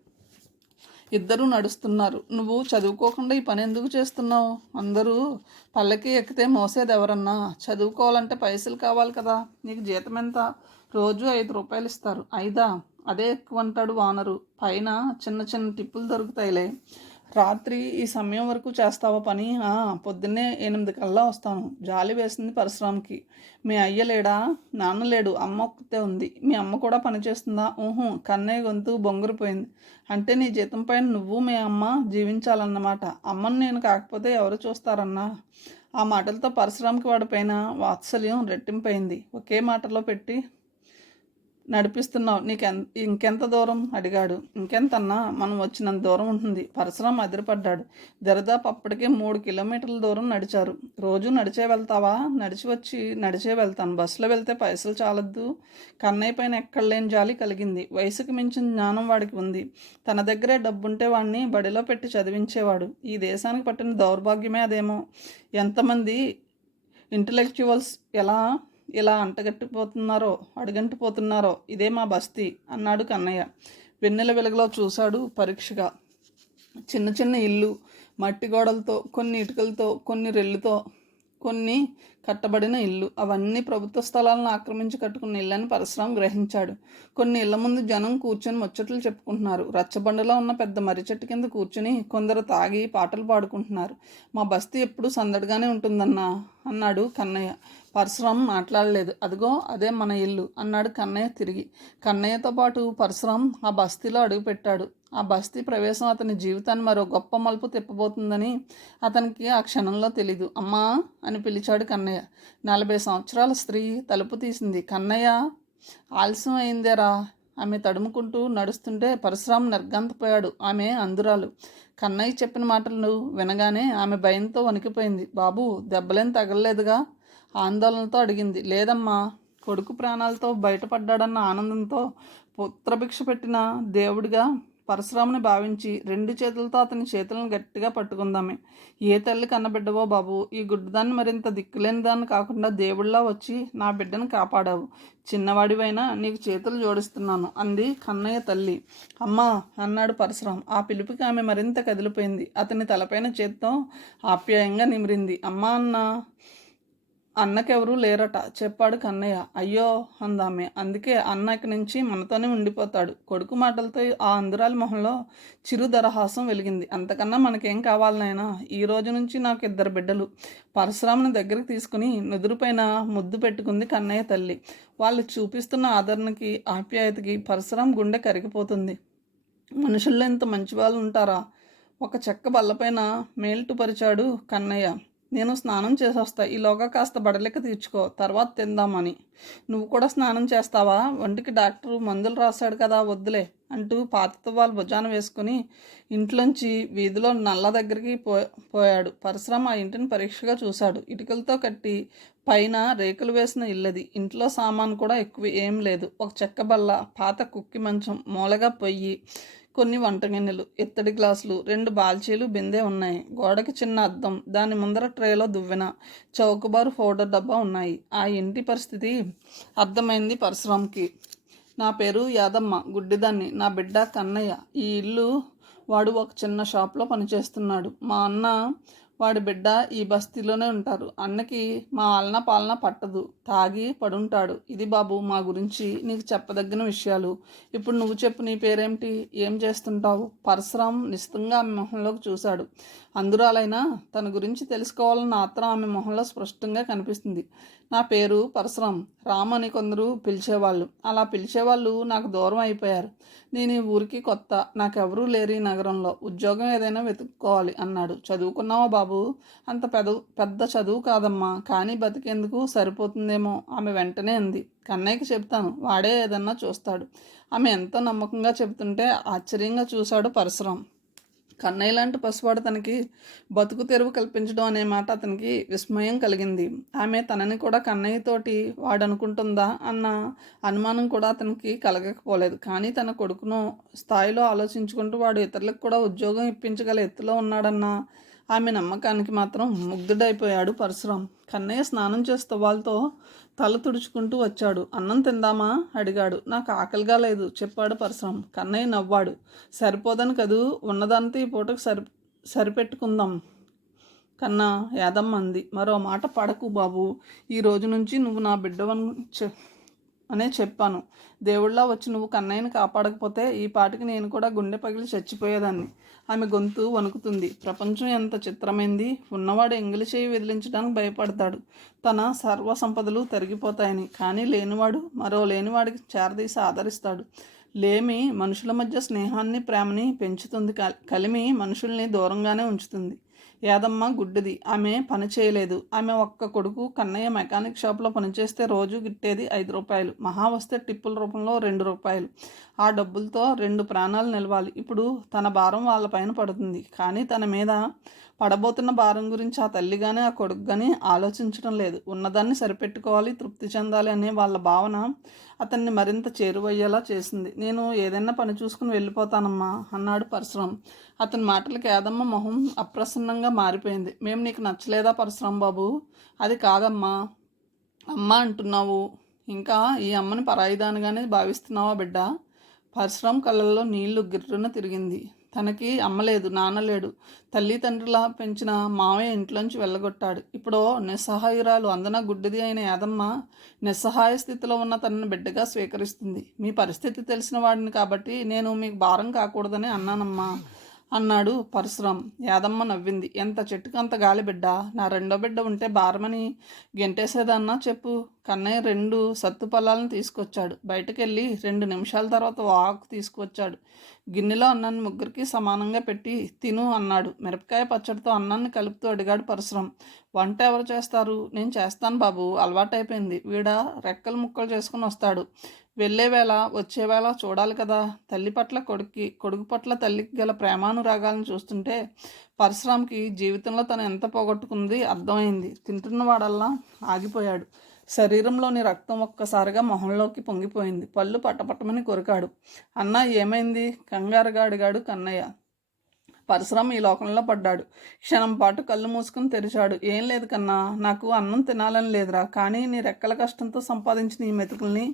ఇద్దరూ నడుస్తున్నారు. నువ్వు చదువుకోకుండా ఈ పని ఎందుకు చేస్తున్నావు? అందరూ పల్లకి ఎక్కితే మోసేది ఎవరన్నా? చదువుకోవాలంటే పైసలు కావాలి కదా. నీకు జీతం ఎంత? రోజు 5 రూపాయలు ఇస్తారు. 5? అదే ఎక్కువ అంటాడు వానరు. పైన చిన్న చిన్న టిప్పులు దొరుకుతాయిలే. రాత్రి ఈ సమయం వరకు చేస్తావా పని? పొద్దున్నే 8 కల్లా వస్తాను. జాలి వేసింది పరశురాంకి. మీ అయ్య లేడా? నాన్న లేడు, అమ్మ ఒక్కతే ఉంది. మీ అమ్మ కూడా పనిచేస్తుందా? కన్నయ్య గొంతు బొంగురిపోయింది. అంటే నీ జీతం పైన నువ్వు మీ అమ్మ జీవించాలన్నమాట. అమ్మను నేను కాకపోతే ఎవరు చూస్తారన్నా? ఆ మాటలతో పరశురాంకి వాడిపైన వాత్సల్యం రెట్టింపైంది. ఒకే మాటలో పెట్టి నడిపిస్తున్నావు, ఇంకెంత దూరం అడిగాడు. ఇంకెంతన్నా, మనం వచ్చినంత దూరం ఉంటుంది. పరశురాం అదిరిపడ్డాడు. దరిదాపు అప్పటికే 3 కిలోమీటర్ల దూరం నడిచారు. రోజు నడిచే వెళ్తావా? నడిచే వెళ్తాను. బస్సులో వెళ్తే పైసలు చాలద్దు. కన్నయ్య పైన ఎక్కడలేని జాలి కలిగింది. వయసుకు మించిన జ్ఞానం వాడికి ఉంది. తన దగ్గరే డబ్బుంటే వాడిని బడిలో పెట్టి చదివించేవాడు. ఈ దేశానికి పట్టిన దౌర్భాగ్యమే అదేమో. ఎంతమంది ఇంటలెక్చువల్స్ ఇలా అడుగంటిపోతున్నారో. ఇదే మా బస్తీ అన్నాడు కన్నయ్య. వెన్నెల వెలుగులో చూశాడు పరీక్షగా. చిన్న చిన్న ఇల్లు, మట్టి గోడలతో, కొన్ని ఇటుకలతో, కొన్ని రెల్లుతో, కొన్ని కట్టబడిన ఇల్లు. అవన్నీ ప్రభుత్వ స్థలాలను ఆక్రమించి కట్టుకున్న ఇళ్ళని పరశురాం గ్రహించాడు. కొన్ని ఇళ్ల ముందు జనం కూర్చొని ముచ్చట్లు చెప్పుకుంటున్నారు. రచ్చబండలో ఉన్న పెద్ద మర్రి చెట్టు కింద కూర్చొని కొందరు తాగి పాటలు పాడుకుంటున్నారు. మా బస్తీ ఎప్పుడు సందడిగానే ఉంటుందన్నా అన్నాడు కన్నయ్య. పరశురాం మాట్లాడలేదు. అదిగో అదే మన ఇల్లు అన్నాడు కన్నయ్య తిరిగి. కన్నయ్యతో పాటు పరశురాం ఆ బస్తీలో అడుగుపెట్టాడు. ఆ బస్తీ ప్రవేశం అతని జీవితాన్ని మరో గొప్ప మలుపు తిప్పబోతుందని అతనికి ఆ క్షణంలో తెలీదు. అమ్మా అని పిలిచాడు కన్నయ్య. 40 సంవత్సరాల స్త్రీ తలుపు తీసింది. కన్నయ్య, ఆలస్యం అయిందేరా. ఆమె తడుముకుంటూ నడుస్తుంటే పరశురాం నిర్గంతపోయాడు. ఆమె అందురాలు. కన్నయ్య చెప్పిన మాటలు వినగానే ఆమె భయంతో వణికిపోయింది. బాబు, దెబ్బలేం తగలలేదుగా? ఆందోళనతో అడిగింది. లేదమ్మా. కొడుకు ప్రాణాలతో బయటపడ్డాడన్న ఆనందంతో పుత్రభిక్ష పెట్టిన దేవుడిగా పరశురాముని భావించి 2 చేతులతో అతని చేతులను గట్టిగా పట్టుకుందామే. ఏ తల్లి కన్నబిడ్డవో బాబు. ఈ గుడ్డదాన్ని మరింత దిక్కులేని దాన్ని కాకుండా దేవుళ్ళా వచ్చి నా బిడ్డను కాపాడావు. చిన్నవాడివైనా నీకు చేతులు జోడిస్తున్నాను అంది కన్నయ్య తల్లి. అమ్మా అన్నాడు పరశురాం. ఆ పిలుపుకి ఆమె మరింత కదిలిపోయింది. అతని తలపైన చేత్తో ఆప్యాయంగా నిమిరింది. అమ్మా అన్నకెవరూ లేరట చెప్పాడు కన్నయ్య. అయ్యో అందామె. అందుకే అన్న ఇక నుంచి మనతోనే ఉండిపోతాడు. కొడుకు మాటలతో ఆ అందురాలి మొహంలో చిరు దరహాసం వెలిగింది. అంతకన్నా మనకేం కావాలనైనా? ఈ రోజు నుంచి నాకు 2 బిడ్డలు. పరశురాముని దగ్గరికి తీసుకుని నుదురుపైన ముద్దు పెట్టుకుంది కన్నయ్య తల్లి. వాళ్ళు చూపిస్తున్న ఆదరణకి, ఆప్యాయతకి పరశురాం గుండె కరిగిపోతుంది. మనుషుల్లో ఇంత మంచి వాళ్ళు ఉంటారా? ఒక చెక్క బల్లపైన మేల్టుపరిచాడు కన్నయ్య. నేను స్నానం చేసొస్తా. ఈలోగా కాస్త బడలిక తీర్చుకో, తర్వాత తిందామని. నువ్వు కూడా స్నానం చేస్తావా? ఒంటికి డాక్టరు మందులు రాశాడు కదా, వద్దులే అంటూ పాతతువ్వాలు భుజాన వేసుకుని ఇంట్లోంచి వీధిలో నల్ల దగ్గరికి పోయాడు. పరశురాం ఆ ఇంటిని పరీక్షగా చూశాడు. ఇటుకలతో కట్టి పైన రేకులు వేసిన ఇల్లది. ఇంట్లో సామాను కూడా ఎక్కువ ఏం లేదు. ఒక చెక్క బల్ల, పాత కుక్కి మంచం, మూలగా పొయ్యి, కొన్ని వంటగిన్నెలు, ఇత్తడి గ్లాసులు, 2 బాల్చీలు, బిందె ఉన్నాయి. గోడకి చిన్న అద్దం, దాని ముందర ట్రేలో దువ్వెన, చౌకబారు పౌడర్ డబ్బా ఉన్నాయి. ఆ ఇంటి పరిస్థితి అర్థమైంది పరశురాంకి. నా పేరు యాదమ్మ, గుడ్డిదాన్ని. నా బిడ్డ కన్నయ్య. ఈ ఇల్లు వాడు ఒక చిన్న షాప్లో పనిచేస్తున్నాడు. మా అన్న, వాడి బిడ్డ ఈ బస్తీలోనే ఉంటారు. అన్నకి మా ఆలన పాలన పట్టదు. తాగి పడుంటాడు. ఇది బాబు మా గురించి నీకు చెప్పదగిన విషయాలు. ఇప్పుడు నువ్వు చెప్పు, నీ పేరేమిటి? ఏం చేస్తుంటావు? పరశురాం నిశ్చితంగా ఆమె మొహంలోకి చూశాడు. అందురాలైనా తన గురించి తెలుసుకోవాలన్న ఆత్రం ఆమె మొహంలో స్పష్టంగా కనిపిస్తుంది. నా పేరు పరశురాం. రామ్ అని కొందరు పిలిచేవాళ్ళు. అలా పిలిచేవాళ్ళు నాకు దూరం అయిపోయారు. నేను ఈ ఊరికి కొత్త. నాకెవరూ లేరు ఈ నగరంలో. ఉద్యోగం ఏదైనా వెతుక్కోవాలి అన్నాడు. చదువుకున్నావా బాబు? అంత పెద్ద చదువు కాదమ్మా, కానీ బతికేందుకు సరిపోతుందేమో. ఆమె వెంటనే అంది. కన్నయ్యకి చెప్తాను, వాడే ఏదన్నా చూస్తాడు. ఆమె ఎంతో నమ్మకంగా చెబుతుంటే ఆశ్చర్యంగా చూశాడు పరశురాం. కన్నయ్య లాంటి పసివాడు తనకి బతుకు తెరువు కల్పించడం అనే మాట అతనికి విస్మయం కలిగింది. ఆమె తనని కూడా కన్నయ్యతోటి వాడనుకుంటుందా అన్న అనుమానం కూడా అతనికి కలగకపోలేదు. కానీ తన కొడుకును స్థాయిలో ఆలోచించుకుంటూ వాడు ఇతరులకు కూడా ఉద్యోగం ఇప్పించగల ఎత్తులో ఉన్నాడన్న ఆమె నమ్మకానికి మాత్రం ముగ్ధుడైపోయాడు పరశురాం. కన్నయ్య స్నానం చేస్తూ వాళ్ళతో తల తుడుచుకుంటూ వచ్చాడు. అన్నం తిందామా అడిగాడు. నాకు ఆకలిగా లేదు చెప్పాడు పరశురాం. కన్నయ్య నవ్వాడు. సరిపోదని కదూ, ఉన్నదంతా ఈ పూటకు సరిపెట్టుకుందాం కన్నా, యాదమ్మ అంది. మరో మాట పడకు బాబు. ఈ రోజు నుంచి నువ్వు నా అనే చెప్పాను. దేవుళ్ళ వచ్చి నువ్వు కన్నయ్యని కాపాడకపోతే ఈ పాటికి నేను కూడా గుండె పగిలి చచ్చిపోయేదాన్ని. ఆమె గొంతు వణుకుతుంది. ప్రపంచం ఎంత చిత్రమైంది. ఉన్నవాడు ఎంగిలి చేయి వదిలించడానికి భయపడతాడు, తన సర్వ సంపదలు తరిగిపోతాయని. కానీ లేనివాడు మరో లేనివాడికి చేరదీసి ఆదరిస్తాడు. లేమి మనుషుల మధ్య స్నేహాన్ని, ప్రేమని పెంచుతుంది. కలిమి మనుషుల్ని దూరంగానే ఉంచుతుంది. యాదమ్మ గుడ్డిది, ఆమె పని చేయలేదు. ఆమె ఒక్క కొడుకు కన్నయ్య మెకానిక్ షాప్లో పనిచేస్తే రోజు గిట్టేది 5 రూపాయలు, మహా వస్తే టిప్పుల రూపంలో 2 రూపాయలు. ఆ డబ్బులతో 2 ప్రాణాలు నిలవాలి. ఇప్పుడు తన భారం వాళ్ళ పైన పడుతుంది, కానీ తన మీద పడబోతున్న భారం గురించి ఆ తల్లి కానీ ఆ కొడుకు కానీ ఆలోచించడం లేదు. ఉన్నదాన్ని సరిపెట్టుకోవాలి, తృప్తి చెందాలి అనే వాళ్ళ భావన అతన్ని మరింత చేరువయ్యేలా చేసింది. నేను ఏదైనా పని చూసుకుని వెళ్ళిపోతానమ్మా అన్నాడు పరశురాం. అతని మాటలకి యాదమ్మ మొహం అప్రసన్నంగా మారిపోయింది. మేము నీకు నచ్చలేదా పరశురాం బాబు? అది కాదమ్మా. అమ్మ అంటున్నావు, ఇంకా ఈ అమ్మని పరాయిదానిగానే భావిస్తున్నావా బిడ్డ? పరశురాం కళ్ళల్లో నీళ్లు గిర్రున తిరిగింది. తనకి అమ్మలేదు, నాన్నలేడు. తల్లి తండ్రిలా పెంచిన మావయ్య ఇంట్లోంచి వెళ్ళగొట్టాడు. ఇప్పుడు నిస్సహాయురాలు అందన గుడ్డిది అయిన యాదమ్మ నిస్సహాయ స్థితిలో ఉన్న తనని బిడ్డగా స్వీకరిస్తుంది. మీ పరిస్థితి తెలిసిన వాడిని కాబట్టి నేను మీకు భారం కాకూడదని అన్నానమ్మా అన్నాడు పరశురాం. యాదమ్మ నవ్వింది. ఎంత చెట్టుకు అంత గాలి బిడ్డ. నా రెండో బిడ్డ ఉంటే భారమని గెంటేసేదన్నా చెప్పు. కన్నయ్య 2 సత్తు పొలాలను తీసుకొచ్చాడు. బయటకెళ్ళి 2 నిమిషాల తర్వాత ఆకు తీసుకువచ్చాడు. గిన్నెలో అన్నాన్ని ముగ్గురికి సమానంగా పెట్టి తిను అన్నాడు. మిరపకాయ పచ్చడితో అన్నాన్ని కలుపుతూ అడిగాడు పరశురాం. వంట ఎవరు చేస్తారు? నేను చేస్తాను బాబు, అలవాటైపోయింది. వీడ రెక్కలు ముక్కలు చేసుకుని వస్తాడు. వెళ్ళేవేళ వచ్చేవేళ చూడాలి కదా. తల్లి పట్ల కొడుకు పట్ల తల్లికి గల ప్రేమానురాగాలను చూస్తుంటే పరశురాంకి జీవితంలో తను ఎంత పోగొట్టుకుంది అర్థమైంది. తింటున్నవాడల్లా ఆగిపోయాడు. శరీరంలోని రక్తం ఒక్కసారిగా మొహంలోకి పొంగిపోయింది. పళ్ళు పట్టపట్టమని కొరికాడు. అన్నా ఏమైంది? కంగారుగా అడిగాడు కన్నయ్య. పరశురాం ఈ లోకంలో పడ్డాడు. క్షణం పాటు కళ్ళు మూసుకుని తెరిచాడు. ఏం లేదు కన్నా, నాకు అన్నం తినాలని లేదురా, కానీ నీ రెక్కల కష్టంతో సంపాదించిన ఈ మెతుకుల్ని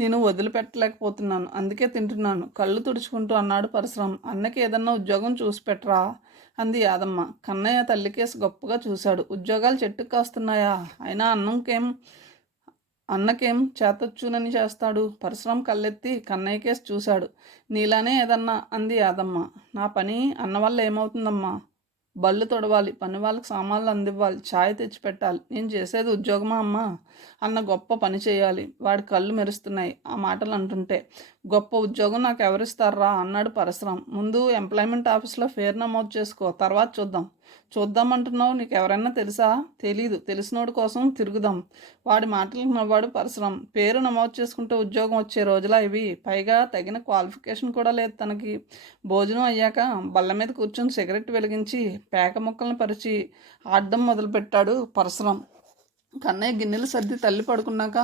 నేను వదిలిపెట్టలేకపోతున్నాను, అందుకే తింటున్నాను కళ్ళు తుడుచుకుంటూ అన్నాడు పరశురాం. అన్నకి ఏదన్నా ఉద్యోగం చూసి పెట్టరా అంది యాదమ్మ. కన్నయ్య తల్లికేసి గొప్పగా చూశాడు. ఉద్యోగాలు చెట్టుకు కాస్తున్నాయా? అయినా అన్నకేం చేతొచ్చునని చేస్తాడు? పరశురాం కళ్ళెత్తి కన్నయ్యకేసి చూశాడు. నీలానే ఏదన్నా అంది యాదమ్మ. నా పని అన్న వల్ల ఏమవుతుందమ్మా? బళ్ళు తొడవాలి, పని వాళ్ళకి సామాన్లు అందివ్వాలి, ఛాయ్ తెచ్చి పెట్టాలి. నేను చేసేది ఉద్యోగమా అమ్మా? అన్న గొప్ప పని చేయాలి. వాడి కళ్ళు మెరుస్తున్నాయి ఆ మాటలు అంటుంటే. గొప్ప ఉద్యోగం నాకు ఎవరిస్తారా అన్నాడు పరశురాం. ముందు ఎంప్లాయ్మెంట్ ఆఫీస్లో పేరు నమోదు చేసుకో, తర్వాత చూద్దామంటున్నావు. నీకు ఎవరైనా తెలుసా? తెలీదు. తెలిసినోడి కోసం తిరుగుదాం. వాడి మాటలకు నవ్వాడు పరశురాం. పేరు నమోదు చేసుకుంటే ఉద్యోగం వచ్చే రోజులా ఇవి? పైగా తగిన క్వాలిఫికేషన్ కూడా లేదు తనకి. భోజనం అయ్యాక బల్ల మీద కూర్చొని సిగరెట్ వెలిగించి పేక ముక్కలను పరిచి ఆడడం మొదలుపెట్టాడు పరశురాం. కన్నయ్య గిన్నెలు సర్ది తల్లి పడుకున్నాక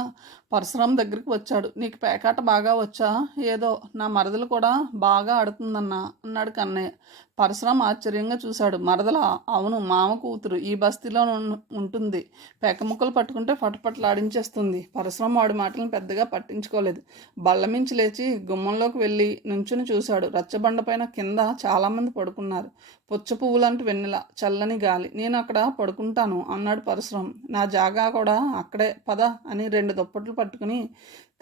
పరశురాం దగ్గరికి వచ్చాడు. నీకు పేకాట బాగా వచ్చా? ఏదో, నా మరదలు కూడా బాగా ఆడుతుందన్నా అన్నాడు కన్నయ్య. పరశురాం ఆశ్చర్యంగా చూశాడు. మరదల? అవును, మామ కూతురు. ఈ బస్తీలో ఉంటుంది. పేక ముక్కలు పట్టుకుంటే ఫటఫటలాడించేస్తుంది. పరశురాం వాడి మాటలను పెద్దగా పట్టించుకోలేదు. బళ్ళమించి లేచి గుమ్మంలోకి వెళ్ళి నుంచుని చూశాడు. రచ్చబండ పైన కింద చాలామంది పడుకున్నారు. పుచ్చ పువ్వులంటూ వెన్నెల, చల్లని గాలి. నేను అక్కడ పడుకుంటాను అన్నాడు పరశురాం. నా జాగా కూడా అక్కడే, పద అని 2 దుప్పట్లు పట్టుకుని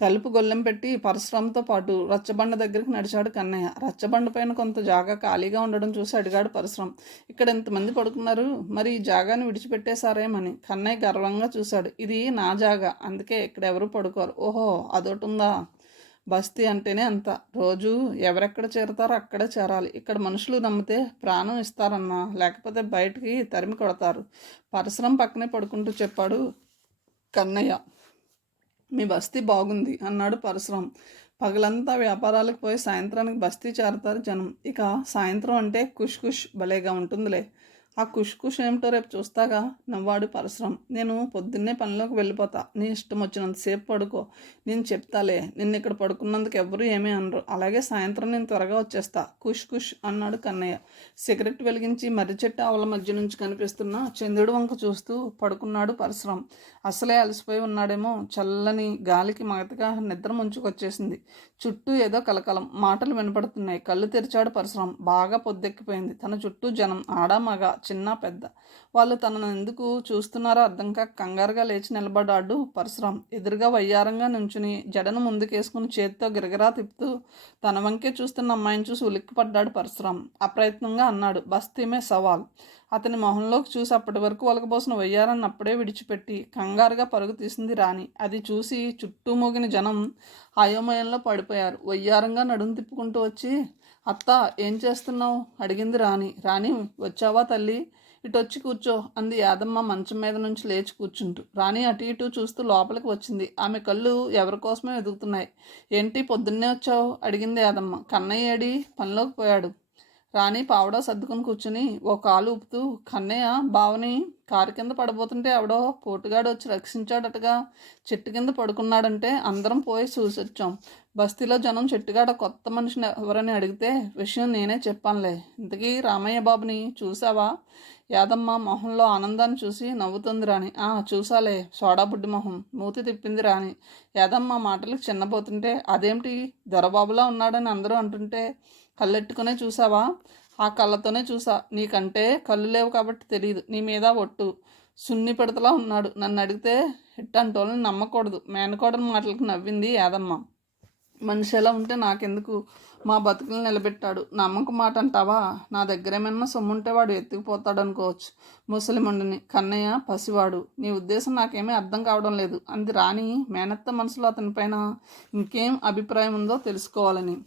తలుపు గొల్లెం పెట్టి పరశురాంతో పాటు రచ్చబండ దగ్గరికి నడిచాడు కన్నయ్య. రచ్చబండ పైన కొంత జాగా ఖాళీగా ఉండడం చూసి అడిగాడు పరశురాం. ఇక్కడ ఎంతమంది పడుకున్నారు, మరి ఈ జాగాని విడిచిపెట్టేశారేమని. కన్నయ్య గర్వంగా చూశాడు. ఇది నా జాగా, అందుకే ఇక్కడ ఎవరు పడుకోరు. ఓహో, అదొకటుందా? బస్తీ అంటేనే అంత. రోజు ఎవరెక్కడ చేరతారో అక్కడే చేరాలి. ఇక్కడ మనుషులు నమ్మితే ప్రాణం ఇస్తారన్నా, లేకపోతే బయటికి తరిమి కొడతారు. పరశురాం పక్కనే పడుకుంటూ చెప్పాడు కన్నయ్య. మీ బస్తీ బాగుంది అన్నాడు పరశురాం. పగలంతా వ్యాపారాలకు పోయి సాయంత్రానికి బస్తీ చేరతారు జనం. ఇక సాయంత్రం అంటే కుష్ భలేగా ఉంటుందిలే. ఆ కుష్ ఏమిటో రేపు చూస్తాగా నవ్వాడు పరశురాం. నేను పొద్దున్నే పనిలోకి వెళ్ళిపోతా. నీ ఇష్టం వచ్చినంతసేపు పడుకో, నేను చెప్తాలే. నిన్ను ఇక్కడ పడుకున్నందుకు ఎవ్వరూ ఏమీ అనరు. అలాగే సాయంత్రం నేను త్వరగా వచ్చేస్తా. కుష్ అన్నాడు కన్నయ్య. సిగరెట్ వెలిగించి మర్రి చెట్టు ఆవుల మధ్య నుంచి కనిపిస్తున్న చంద్రుడి వంక చూస్తూ పడుకున్నాడు పరశురాం. అసలే అలసిపోయి ఉన్నాడేమో. చల్లని గాలికి మగతగా నిద్ర ముంచుకొచ్చేసింది. చుట్టూ ఏదో కలకలం, మాటలు వినపడుతున్నాయి. కళ్ళు తెరిచాడు పరశురాం. బాగా పొద్దెక్కిపోయింది. తన చుట్టూ జనం, ఆడా మగ, చిన్న పెద్ద. వాళ్ళు తనను ఎందుకు చూస్తున్నారో అర్థం కాక కంగారుగా లేచి నిలబడ్డాడు పరశురాం. ఎదురుగా వయ్యారంగా నుంచుని జడను ముందుకేసుకుని చేతితో గిరగిరా తిప్పుతూ తన వంకే చూస్తున్న అమ్మాయిని చూసి ఉలిక్కిపడ్డాడు పరశురాం. అప్రయత్నంగా అన్నాడు, బస్తీమే సవాల్. అతని మొహంలోకి చూసి అప్పటి వరకు ఒలకబోసిన వయ్యారాన్ని అప్పుడే విడిచిపెట్టి కంగారుగా పరుగు తీసింది రాణి. అది చూసి చుట్టూ మోగిన జనం అయోమయంలో పడిపోయారు. వయ్యారంగా నడుము తిప్పుకుంటూ వచ్చి, అత్త ఏం చేస్తున్నావు అడిగింది రాణి. రాణి వచ్చావా తల్లి, ఇటొచ్చి కూర్చో అంది యాదమ్మ మంచం మీద నుంచి లేచి కూర్చుంటూ. రాణి అటు ఇటు చూస్తూ లోపలికి వచ్చింది. ఆమె కళ్ళు ఎవరి కోసమే వెతుకుతున్నాయి. ఏంటి పొద్దున్నే వచ్చావు అడిగింది యాదమ్మ. కన్నయ్య ఏడి? పనిలోకి పోయాడు. రాణి పావడా సర్దుకుని కూర్చుని ఓ కాలు ఊపుతూ, కన్నయ్య బావని కారు కింద పడబోతుంటే ఎవడో పోటుగాడు వచ్చి రక్షించాడటగా. చెట్టు కింద పడుకున్నాడంటే అందరం పోయి చూసొచ్చాం. బస్తీలో జనం చెట్టుగాడ కొత్త మనిషిని ఎవరని అడిగితే విషయం నేనే చెప్పానులే. ఇంతకీ రామయ్య బాబుని చూసావా? యాదమ్మ మొహంలో ఆనందాన్ని చూసి నవ్వుతుంది రాణి. చూసాలే, సోడా బుడ్డి మొహం. మూతి తిప్పింది రాణి. యాదమ్మ మాటలకు చిన్నపోతుంటే, అదేమిటి దొరబాబులా ఉన్నాడని అందరూ అంటుంటే కళ్ళెట్టుకునే చూసావా? ఆ కళ్ళతోనే చూసా. నీకంటే కళ్ళు లేవు కాబట్టి తెలియదు. నీ మీద ఒట్టు. సున్ని పెడతలా ఉన్నాడు. నన్ను అడిగితే ఇట్టంటోళ్ళని నమ్మకూడదు. మేనకోడని మాటలకు నవ్వింది యాదమ్మ. మనిషి ఎలా ఉంటే నాకెందుకు? మా బతుకులు నిలబెట్టాడు. నమ్మకం మాట అంటావా? నా దగ్గర ఏమన్నా సొమ్ముంటే వాడు ఎత్తుకుపోతాడు అనుకోవచ్చు. ముసలిమండిని. కన్నయ్య పసివాడు. నీ ఉద్దేశం నాకేమీ అర్థం కావడం లేదు అంది రాణి మేనత్త మనసులో అతనిపైన ఇంకేం అభిప్రాయం ఉందో తెలుసుకోవాలని.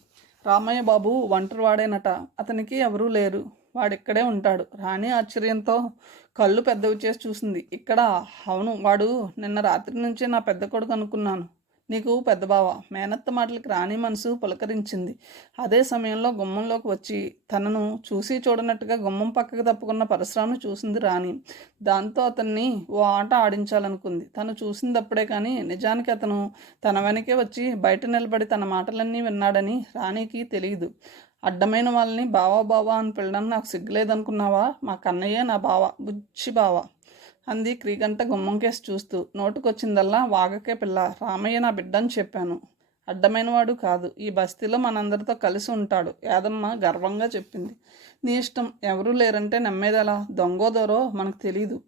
రామయ్య బాబు ఒంటరివాడేనట. అతనికి ఎవరూ లేరు. వాడిక్కడే ఉంటాడు. రాణి ఆశ్చర్యంతో కళ్ళు పెద్దవి చేసి చూసింది. ఇక్కడ? అవును, వాడు నిన్న రాత్రి నుంచే నా పెద్ద కొడుకు అనుకున్నాను. నీకు పెద్ద బావ. మేనత్త మాటలకి రాణి మనసు పులకరించింది. అదే సమయంలో గుమ్మంలోకి వచ్చి తనను చూసి చూడనట్టుగా గుమ్మం పక్కకు తప్పుకున్న పరశురామును చూసింది రాణి. దాంతో అతన్ని ఓ ఆట ఆడించాలనుకుంది. తను చూసిందప్పుడే కానీ నిజానికి అతను తన వెనకే వచ్చి బయట నిలబడి తన మాటలన్నీ విన్నాడని రాణికి తెలియదు. అడ్డమైన వాళ్ళని బావా బావా అని పిల్లడానికి నాకు సిగ్గులేదనుకున్నావా? మా కన్నయ్య నా బావ, బుచ్చి బావ అంది క్రీగంట గుమ్మం కేసి చూస్తూ. నోటుకొచ్చిందల్లా వాగకే పిల్ల. రామయ్య నా బిడ్డని చెప్పాను. అడ్డమైనవాడు కాదు. ఈ బస్తీలో మనందరితో కలిసి ఉంటాడు యాదమ్మ గర్వంగా చెప్పింది. నీ ఇష్టం. ఎవరూ లేరంటే నమ్మేదెలా? దొంగోదోరో మనకు తెలీదు.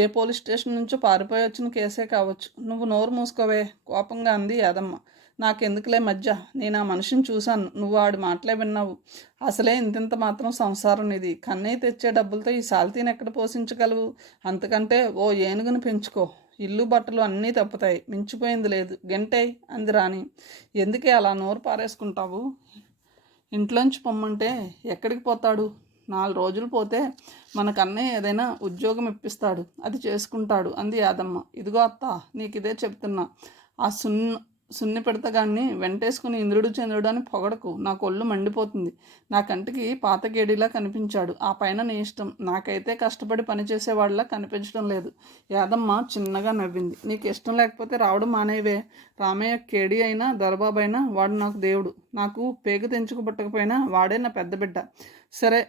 ఏ పోలీస్ స్టేషన్ నుంచో పారిపోయి వచ్చిన కేసే కావచ్చు. నువ్వు నోరు మూసుకోవే కోపంగా అంది యాదమ్మ. నాకెందుకులే మధ్య. నేను ఆ మనిషిని చూశాను. నువ్వు ఆడి మాటలే విన్నావు. అసలే ఇంతింత మాత్రం సంసారం ఇది. కన్నయ్య తెచ్చే డబ్బులతో ఈ సాల్తీని ఎక్కడ పోషించగలవు? అంతకంటే ఓ ఏనుగుని పెంచుకో. ఇల్లు బట్టలు అన్నీ తప్పుతాయి. మించిపోయింది లేదు. గంటేయ్ అంది రాణి. ఎందుకే అలా నోరు పారేసుకుంటావు? ఇంట్లోంచి పొమ్మంటే ఎక్కడికి పోతాడు? 4 రోజులు పోతే మన కన్నయ్య ఏదైనా ఉద్యోగం ఇప్పిస్తాడు. అది చేసుకుంటాడు అంది యాదమ్మ. ఇదిగో అత్త, నీకు ఇదే చెప్తున్నా. ఆ సున్ని పెడతగాన్ని వెంటేసుకుని ఇంద్రుడు చంద్రుడు అని పొగడకు. నా కొళ్ళు మండిపోతుంది. నా కంటికి పాత గేడిలా కనిపించాడు. ఆ పైన నీ ఇష్టం. నాకైతే కష్టపడి పనిచేసేవాళ్ళలా కనిపించడం లేదు. యాదమ్మ చిన్నగా నవ్వింది. నీకు ఇష్టం లేకపోతే రావడం మానేవే. రామయ్య కేడి అయినా దొరబాబు అయినా వాడు నాకు దేవుడు. నాకు పేగు తెంచుకు పుట్టకపోయినా వాడే నా పెద్ద బిడ్డ. సరే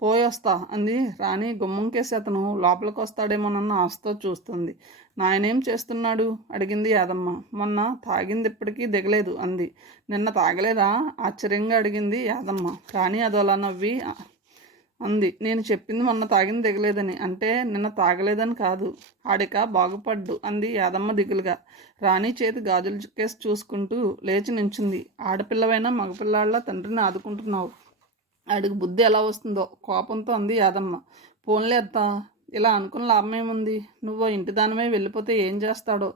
పోయొస్తా అంది రాణి గుమ్మంకేసి అతను లోపలికి వస్తాడేమోనన్న ఆశతో చూస్తుంది. నాయనేం చేస్తున్నాడు అడిగింది యాదమ్మ. మొన్న తాగింది ఇప్పటికీ దిగలేదు అంది. నిన్న తాగలేదా ఆశ్చర్యంగా అడిగింది యాదమ్మ. రాణి అదోలా నవ్వి అంది. నేను చెప్పింది మొన్న తాగింది దిగలేదని. అంటే నిన్న తాగలేదని కాదు. ఆడిక బాగుపడ్డు అంది యాదమ్మ దిగులుగా. రాణి చేతి గాజులు కేసి చూసుకుంటూ లేచి నించుంది. ఆడపిల్లవైనా మగపిల్లాళ్ళ తండ్రిని ఆదుకుంటున్నావు. ఆడికి బుద్ధి ఎలా వస్తుందో కోపంతో అంది యాదమ్మ. పోన్లే అత్త, ఇలా అనుకున్న లాభం ఏముంది? నువ్వు ఇంటి దానివై వెళ్ళిపోతే ఏం చేస్తాడో.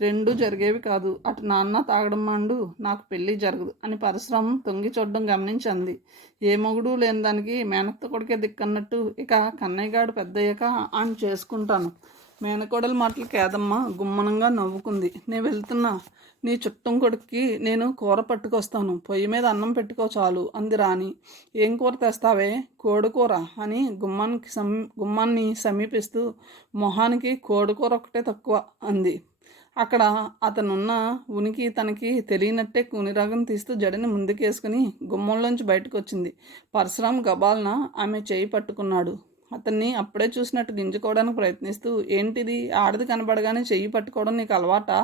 రెండూ జరిగేవి కాదు. అటు నాన్న తాగడం మాండు, నాకు పెళ్ళి జరగదు అని పరశురామం తొంగి చూడడం గమనించి అంది. ఏ మొగుడు లేని దానికి మేనత్త కొడుకే దిక్కన్నట్టు ఇక కన్నయ్యగాడు పెద్దయ్యాక ఆయన చేసుకుంటాను. మేనకోడల మాటలకి యాదమ్మ గుమ్మనంగా నవ్వుకుంది. నేను వెళ్తున్నా. నీ చుట్టం కొడుక్కి నేను కూర పట్టుకొస్తాను. పొయ్యి మీద అన్నం పెట్టుకో చాలు అంది రాణి. ఏం కూర తెస్తావే? కోడికూర అని గుమ్మాన్ని సమీపిస్తూ మొహానికి కోడికూర ఒకటే తక్కువ అంది. అక్కడ అతనున్న ఉనికి తనకి తెలియనట్టే కూనిరాగం తీస్తూ జడని ముందుకేసుకుని గుమ్మంలోంచి బయటకు వచ్చింది. పరశురాం గబాల్న ఆమె చేయి పట్టుకున్నాడు. అతన్ని అప్పుడే చూసినట్టు గింజుకోవడానికి ప్రయత్నిస్తూ, ఏంటిది? ఆడది కనబడగానే చెయ్యి పట్టుకోవడం నీకు అలవాటా?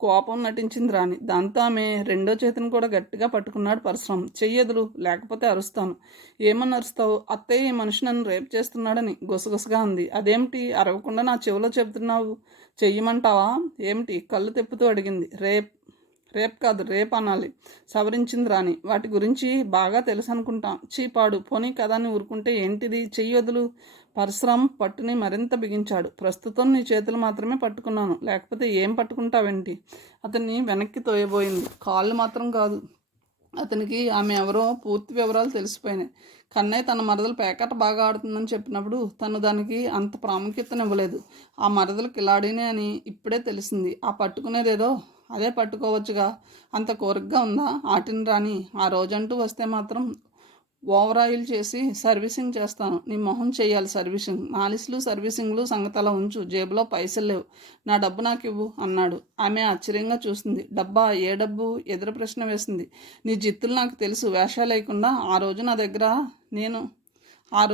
కోపం నటించింది రాణి. దాంతో ఆమె రెండో చేతిని కూడా గట్టిగా పట్టుకున్నాడు పరశురాం. చెయ్యదులు, లేకపోతే అరుస్తాను. ఏమని అరుస్తావు? అత్తయ్య ఈ మనిషి నన్ను రేపు చేస్తున్నాడని గుసగుసగా ఉంది. అదేమిటి అరవకుండా నా చెవిలో చెబుతున్నావు? చెయ్యమంటావా ఏమిటి? కళ్ళు తెప్పుతూ అడిగింది. రేపు కాదు, రేపు అనాలి సవరించింది రాణి. వాటి గురించి బాగా తెలుసు అనుకుంటాం. చీపాడు పోనీ కదా అని ఊరుకుంటే ఏంటిది? చెయ్యొదులు. పరశురాం పట్టుని మరింత బిగించాడు. ప్రస్తుతం నీ చేతులు మాత్రమే పట్టుకున్నాను, లేకపోతే ఏం పట్టుకుంటావేంటి? అతన్ని వెనక్కి తోయబోయింది. కాళ్ళు మాత్రం కాదు, అతనికి ఆమె ఎవరో పూర్తి వివరాలు తెలిసిపోయినాయి. కన్నయ్య తన మరదలు పేకాట బాగా ఆడుతుందని చెప్పినప్పుడు తను దానికి అంత ప్రాముఖ్యతనివ్వలేదు. ఆ మరదలు కిలాడీనే అని ఇప్పుడే తెలిసింది. ఆ పట్టుకునేదేదో అదే పట్టుకోవచ్చుగా, అంత కోరికగా ఉందా ఆటిని రాని? ఆ రోజంటూ వస్తే మాత్రం ఓవర్ ఆయిల్ చేసి సర్వీసింగ్ చేస్తాను. నీ మొహం చెయ్యాలి సర్వీసింగ్. మాలిస్లు సర్వీసింగ్లు సంగతలా ఉంచు, జేబులో పైసలు లేవు, నా డబ్బు నాకు ఇవ్వు అన్నాడు. ఆమె ఆశ్చర్యంగా చూసింది. డబ్బా? ఏ డబ్బు? ఎదురు ప్రశ్న వేసింది. నీ జిత్తులు నాకు తెలుసు, వేషాలు లేకుండా ఆ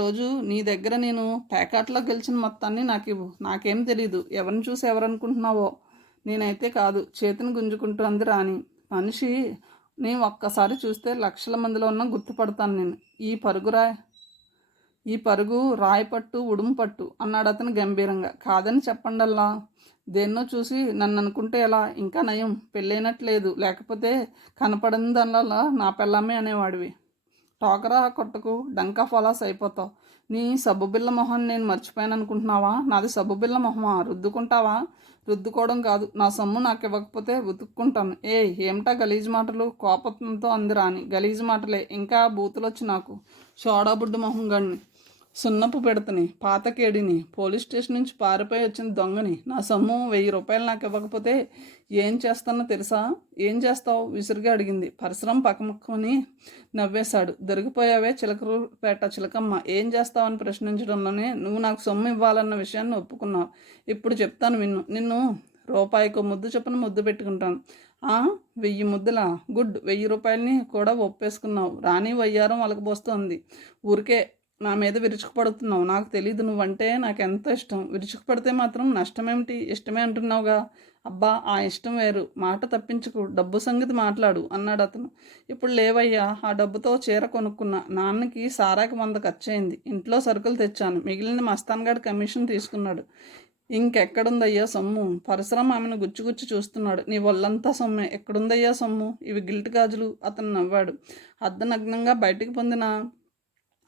రోజు నీ దగ్గర నేను ప్యాకెట్లో గెలిచిన మొత్తాన్ని నాకు ఇవ్వు. నాకేం తెలీదు, ఎవరిని చూసి ఎవరనుకుంటున్నావో. నేనైతే కాదు, చేతిని గుంజుకుంటూ అంది రాణి. మనిషి నీ ఒక్కసారి చూస్తే లక్షల మందిలో ఉన్న గుర్తుపడతాను నేను. ఈ పరుగు రాయి పట్టు ఉడుము పట్టు అన్నాడు అతను గంభీరంగా. కాదని చెప్పండల్లా. దేన్నో చూసి నన్ను అనుకుంటే ఎలా? ఇంకా నయం, పెళ్ళైనట్లేదు, లేకపోతే కనపడని దానిలా నా పెళ్ళామే అనేవాడివి. టోకరా కొట్టకు, డంకా ఫలాస్ అయిపోతావు. నీ సబ్బుబిళ్ళ మొహాన్ని నేను మర్చిపోయాను అనుకుంటున్నావా? నాది సబ్బుబిళ్ళ మొహమా? రుద్దుకుంటావా? రుద్దుకోవడం కాదు, నా సొమ్ము నాకు ఇవ్వకపోతే ఉతుక్కుంటాను. ఏమిటా గలీజు మాటలు? కోపంతో అంది రాణి. గలీజు మాటలే, ఇంకా బూతులొచ్చి నాకు. సోడా బుడ్డు మొహం గడిని, సున్నపు పెడతని, పాతకేడిని, పోలీస్ స్టేషన్ నుంచి పారిపోయి వచ్చిన దొంగని. నా సొమ్ము 1000 రూపాయలు నాకు ఇవ్వకపోతే ఏం చేస్తానో తెలుసా? ఏం చేస్తావు? విసురుగా అడిగింది. పరశురం పక్కముక్కని నవ్వేశాడు. దొరికిపోయావే చిలకరూపేట చిలకమ్మ. ఏం చేస్తావని ప్రశ్నించడంలోనే నువ్వు నాకు సొమ్ము ఇవ్వాలన్న విషయాన్ని ఒప్పుకున్నావు. ఇప్పుడు చెప్తాను విన్ను. నిన్ను రూపాయికో ముద్దు చొప్పున ముద్దు పెట్టుకుంటాను. 1000 ముద్దులా? గుడ్. 1000 రూపాయలని కూడా ఒప్పేసుకున్నావు. రాణి వయ్యారం వలకబోస్తోంది. ఊరికే నా మీద విరుచుకుపడుతున్నావు. నాకు తెలీదు, నువ్వంటే నాకెంతో ఇష్టం. విరుచుకుపడితే మాత్రం నష్టమేమిటి? ఇష్టమే అంటున్నావుగా. అబ్బా, ఆ ఇష్టం వేరు. మాట తప్పించుకు, డబ్బు సంగతి మాట్లాడు అన్నాడు అతను. ఇప్పుడు లేవయ్యా, ఆ డబ్బుతో చీర కొనుక్కున్నా. నాన్నకి సారాకి 100 ఖర్చయింది. ఇంట్లో సరుకులు తెచ్చాను. మిగిలిన మస్తాన్గాడి కమిషన్ తీసుకున్నాడు. ఇంకెక్కడుందయ్యా సొమ్ము? పరశురాం ఆమెను గుచ్చి చూస్తున్నాడు. నీ ఒళ్ళంతా సొమ్మే, ఎక్కడుందయ్యా సొమ్ము? ఇవి గిల్ట్ గాజులు. అతను నవ్వాడు. అర్ధనగ్నంగా బయటికి పొందిన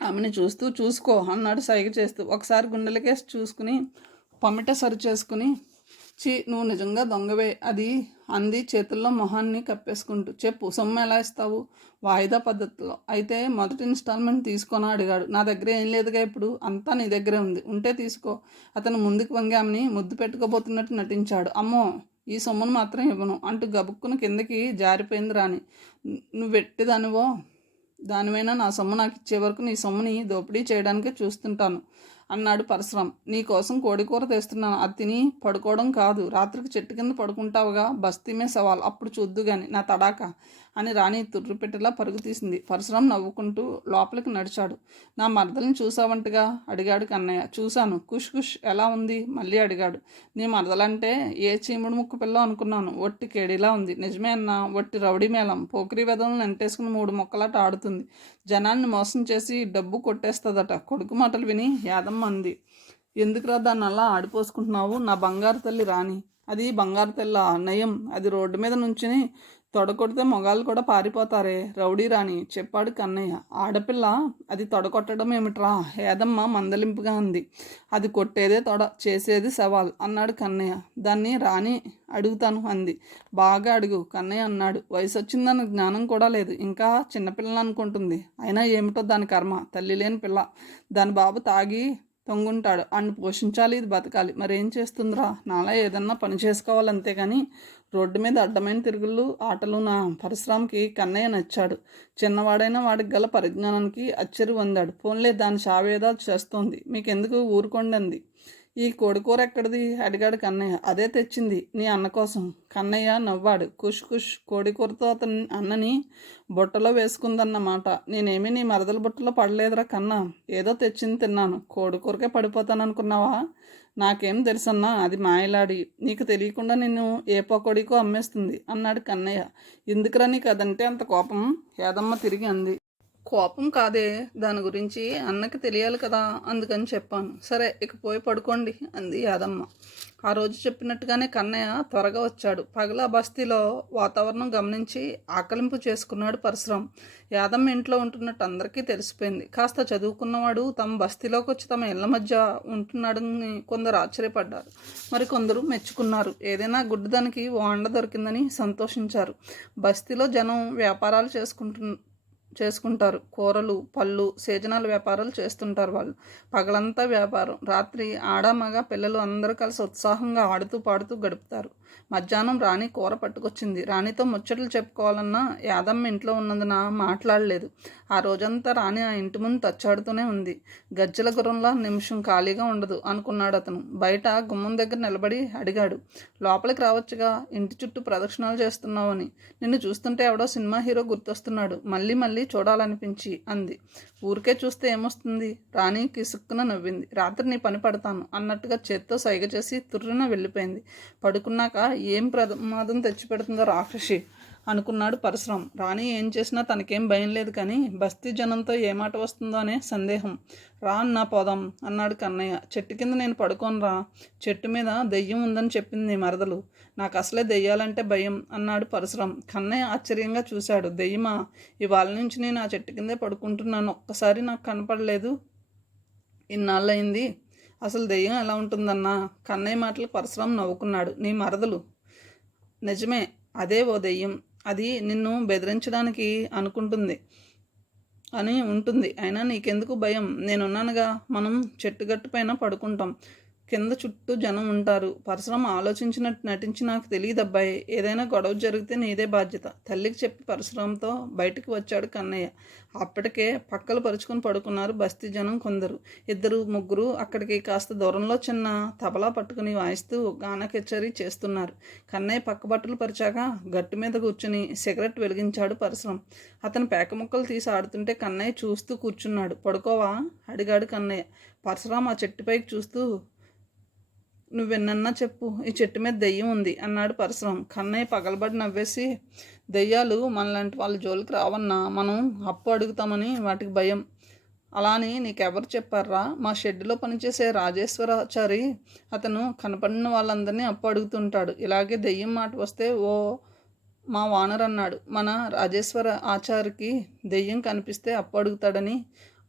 ఆమెను చూసుకో అన్నాడు సైగ చేస్తూ. ఒకసారి గుండెలకేసి చూసుకుని పమిట సరి చేసుకుని, నువ్వు నిజంగా దొంగవే అది అంది చేతుల్లో మొహాన్ని కప్పేసుకుంటూ. చెప్పు, సొమ్ము ఎలా ఇస్తావు? వాయిదా పద్ధతిలో. అయితే మొదటి ఇన్స్టాల్మెంట్ తీసుకోనా అడిగాడు. నా దగ్గర ఏం లేదుగా ఇప్పుడు, అంతా నీ దగ్గరే ఉంది, ఉంటే తీసుకో. అతను ముందుకు వంగి ఆమెని ముద్దు పెట్టుకోబోతున్నట్టు నటించాడు. అమ్మో, ఈ సొమ్మును మాత్రం ఇవ్వను అంటూ గబుక్కును కిందకి జారిపోయింది రాణి. నువ్వు దానివైనా నా సొమ్ము నాకు ఇచ్చే వరకు నీ సొమ్ముని దోపిడీ చేయడానికే చూస్తుంటాను అన్నాడు పరశురాం. నీ కోసం కోడికూర తెస్తున్నాను, అది తిని పడుకోవడం కాదు. రాత్రికి చెట్టు కింద పడుకుంటావుగా, బస్తీమే సవాల్, అప్పుడు చూద్దు గాని నా తడాక అని రాణి తుర్రుపెట్టేలా పరుగు తీసింది. పరశురాం నవ్వుకుంటూ లోపలికి నడిచాడు. నా మరదలను చూసావంటగా అడిగాడు కన్నయ్య. చూశాను. కుష్ ఎలా ఉంది మళ్ళీ అడిగాడు. నీ మరదలంటే ఏ చీముడు ముక్కు పిల్ల అనుకున్నాను. ఒట్టి కేడిలా ఉంది. నిజమే అన్నా, ఒట్టి రౌడీ మేళం, పోకిరి వెదలను నెంటేసుకుని 3 మొక్కలాట ఆడుతుంది. జనాన్ని మోసం చేసి డబ్బు కొట్టేస్తుందట. కొడుకు మాటలు విని యాదమ్మ అంది. ఎందుకురా దాన్ని అలా ఆడిపోసుకుంటున్నావు? నా బంగారు తల్లి రాణి. అది బంగారు తెల్ల నయం, అది రోడ్డు మీద నుంచుని తొడకొడితే మొగాళ్ళు కూడా పారిపోతారే. రౌడీ రాణి చెప్పాడు కన్నయ్య. ఆడపిల్ల అది తొడకొట్టడం ఏమిట్రా? ఏదమ్మ మందలింపుగా ఉంది. అది కొట్టేదే తొడ, చేసేది సవాల్ అన్నాడు కన్నయ్య. దాన్ని రాణి అడుగుతాను అంది. బాగా అడుగు కన్నయ్య అన్నాడు. వయసు వచ్చిందన్న జ్ఞానం కూడా లేదు, ఇంకా చిన్నపిల్లని అనుకుంటుంది. అయినా ఏమిటో దాని కర్మ, తల్లి లేని పిల్ల. దాని బాబు తాగి తొంగుంటాడు, అన్ని పోషించాలి, ఇది బతకాలి. మరేం చేస్తుందిరా? నాలా ఏదన్నా పని చేసుకోవాలి, అంతేగాని రోడ్డు మీద అడ్డమైన తిరుగుళ్ళు ఆటలు. నా పరశురాంకి కన్నయ్య నచ్చాడు. చిన్నవాడైనా వాడికి గల పరిజ్ఞానానికి అచ్చరి పొందాడు. ఫోన్లే, దాని చావేదా చేస్తోంది, మీకెందుకు ఊరుకోండి అంది. ఈ కోడికూర ఎక్కడిది అడిగాడు కన్నయ్య. అదే తెచ్చింది నీ అన్న కోసం. కన్నయ్య నవ్వాడు. కుష్ కోడికూరతో అతని అన్నని బుట్టలో వేసుకుందన్నమాట. నేనేమీ నీ మరదల బుట్టలో పడలేదురా కన్నా, ఏదో తెచ్చింది తిన్నాను. కోడికూరకే పడిపోతాను అనుకున్నావా? నాకేం తెలుసన్నా, అది మాయలాడి. నీకు తెలియకుండా నిన్ను ఏ పకోడీకో అమ్మేస్తుంది అన్నాడు కన్నయ్య. ఎందుకురా నీకు అదంటే అంత కోపం? ఏదమ్మ తిరిగి అంది. కోపం కాదే, దాని గురించి అన్నకి తెలియాలి కదా, అందుకని చెప్పాను. సరే ఇక పోయి పడుకోండి అంది యాదమ్మ. ఆ రోజు చెప్పినట్టుగానే కన్నయ్య త్వరగా వచ్చాడు. పగల బస్తీలో వాతావరణం గమనించి ఆకలింపు చేసుకున్నాడు పరశురాం. యాదమ్మ ఇంట్లో ఉంటున్నట్టు అందరికీ తెలిసిపోయింది. కాస్త చదువుకున్నవాడు తమ బస్తీలోకి వచ్చి తమ ఇళ్ల మధ్య ఉంటున్నాడని కొందరు ఆశ్చర్యపడ్డారు, మరి కొందరు మెచ్చుకున్నారు. ఏదైనా గుడ్డిదానికి ఓ అండ దొరికిందని సంతోషించారు. బస్తీలో జనం వ్యాపారాలు చేసుకుంటారు. కూరలు, పళ్ళు, సీజనల్ వ్యాపారాలు చేస్తుంటారు వాళ్ళు. పగలంతా వ్యాపారం, రాత్రి ఆడ మగ పిల్లలు అందరూ కలిసి ఉత్సాహంగా ఆడుతూ పాడుతూ గడుపుతారు. మధ్యాహ్నం రాణి కూర పట్టుకొచ్చింది. రాణితో ముచ్చట్లు చెప్పుకోవాలన్నా యాదమ్మ ఇంట్లో ఉన్నందున మాట్లాడలేదు. ఆ రోజంతా రాణి ఆ ఇంటి ముందు తచ్చాడుతూనే ఉంది. గజ్జల గుర్రంలా నిమిషం ఖాళీగా ఉండదు అనుకున్నాడు అతను. బయట గుమ్మం దగ్గర నిలబడి అడిగాడు, లోపలికి రావచ్చుగా, ఇంటి చుట్టూ ప్రదక్షిణాలు చేస్తున్నావని. నిన్ను చూస్తుంటే ఎవడో సినిమా హీరో గుర్తొస్తున్నాడు, మళ్ళీ మళ్ళీ చూడాలనిపించి అంది. ఊరికే చూస్తే ఏమొస్తుంది? రాణి కిసుక్కున నవ్వింది. రాత్రి నీ పని పడతాను అన్నట్టుగా చేత్తో సైగ చేసి తుర్రున వెళ్ళిపోయింది. పడుకున్నాక ఏం ప్రమాదం తెచ్చిపెడుతుందో రాక్షసి అనుకున్నాడు పరశురాం. రాణి ఏం చేసినా తనకేం భయం లేదు, కానీ బస్తీ జనంతో ఏ మాట వస్తుందో అనే సందేహం. రా అన్నా పోదాం అన్నాడు కన్నయ్య. చెట్టు కింద నేను పడుకోను రా, చెట్టు మీద దెయ్యం ఉందని చెప్పింది మరదలు. నాకు అసలే దెయ్యాలంటే భయం అన్నాడు పరశురాం. కన్నయ్య ఆశ్చర్యంగా చూశాడు. దెయ్యమా? ఇవాళ నుంచి నేను ఆ చెట్టు కిందే పడుకుంటున్నాను, ఒక్కసారి నాకు కనపడలేదు, ఇన్నాళ్ళయింది. అసలు దెయ్యం ఎలా ఉంటుందన్నా? కన్నయ్య మాటలు పరశురాం నవ్వుకున్నాడు. నీ మరదలు? నిజమే, అదే ఓ దెయ్యం. అది నిన్ను బెదిరించడానికి ఉంటుంది. అయినా నీకెందుకు భయం? నేనున్నానుగా, మనం చెట్టుగట్టు పైన పడుకుంటాం, కింద చుట్టూ జనం ఉంటారు. పరశురాం ఆలోచించినట్టు నటించి, నాకు తెలియదబ్బాయి, ఏదైనా గొడవ జరిగితే నీదే బాధ్యత, తల్లికి చెప్పి పరశురాంతో బయటికి వచ్చాడు కన్నయ్య. అప్పటికే పక్కలు పరుచుకొని పడుకున్నారు బస్తీ జనం కొందరు. ఇద్దరు ముగ్గురు అక్కడికి కాస్త దూరంలో చిన్న తబలా పట్టుకుని వాయిస్తూ గాన కచేరీ చేస్తున్నారు. కన్నయ్య పక్క బట్టలు పరిచాక గట్టు మీద కూర్చుని సిగరెట్ వెలిగించాడు పరశురాం. అతను పేక ముక్కలు తీసి ఆడుతుంటే కన్నయ్య చూస్తూ కూర్చున్నాడు. పడుకోవా అడిగాడు కన్నయ్య. పరశురాం ఆ చెట్టుపైకి చూస్తూ, నువ్వెన్నన్నా చెప్పు, ఈ చెట్టు మీద దెయ్యం ఉంది అన్నాడు పరశురాం. కన్నయ్య పగలబడి నవ్వేసి, దెయ్యాలు మనలాంటి వాళ్ళ జోలికి రావన్నా, మనం అప్పు అడుగుతామని వాటికి భయం. అలా అని నీకెవరు చెప్పారా? మా షెడ్డులో పనిచేసే రాజేశ్వరాచారి, అతను కనపడిన వాళ్ళందరినీ అప్పు అడుగుతుంటాడు. ఇలాగే దెయ్యం మాట వస్తే మా వానర్ అన్నాడు, మన రాజేశ్వర ఆచారికి దెయ్యం కనిపిస్తే అప్పు అడుగుతాడని.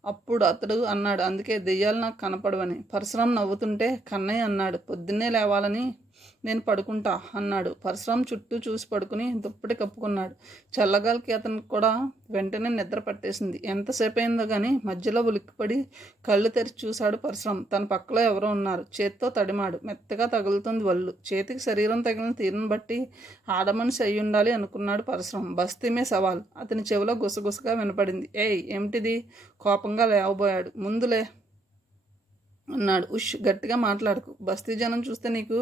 అప్పుడు అతడు అన్నాడు, అందుకే దెయ్యాలు నాకు కనపడవని. పరశురాం నవ్వుతుంటే కన్నయ్య అన్నాడు, పొద్దున్నే లేవాలని నేను పడుకుంటా అన్నాడు. పరశురాం చుట్టూ చూసి పడుకుని దుప్పటి కప్పుకున్నాడు. చల్లగాలికి అతనికి కూడా వెంటనే నిద్ర పట్టేసింది. ఎంతసేపు అయిందో కానీ మధ్యలో ఉలిక్కిపడి కళ్ళు తెరిచి చూశాడు పరశురాం. తన పక్కలో ఎవరో ఉన్నారు. చేత్తో తడిమాడు. మెత్తగా తగులుతుంది వల్లు. చేతికి శరీరం తగిలిన తీరును బట్టి ఆడమనిషి అయి ఉండాలి అనుకున్నాడు పరశురాం. బస్తీమే సవాల్ అతని చెవిలో గుసగుసగా వినపడింది. ఏయ్, ఏమిటిది? కోపంగా లేవబోయాడు. ముందులే అన్నాడు. ఉష్, గట్టిగా మాట్లాడుకు, బస్తీ జనం చూస్తే నీకు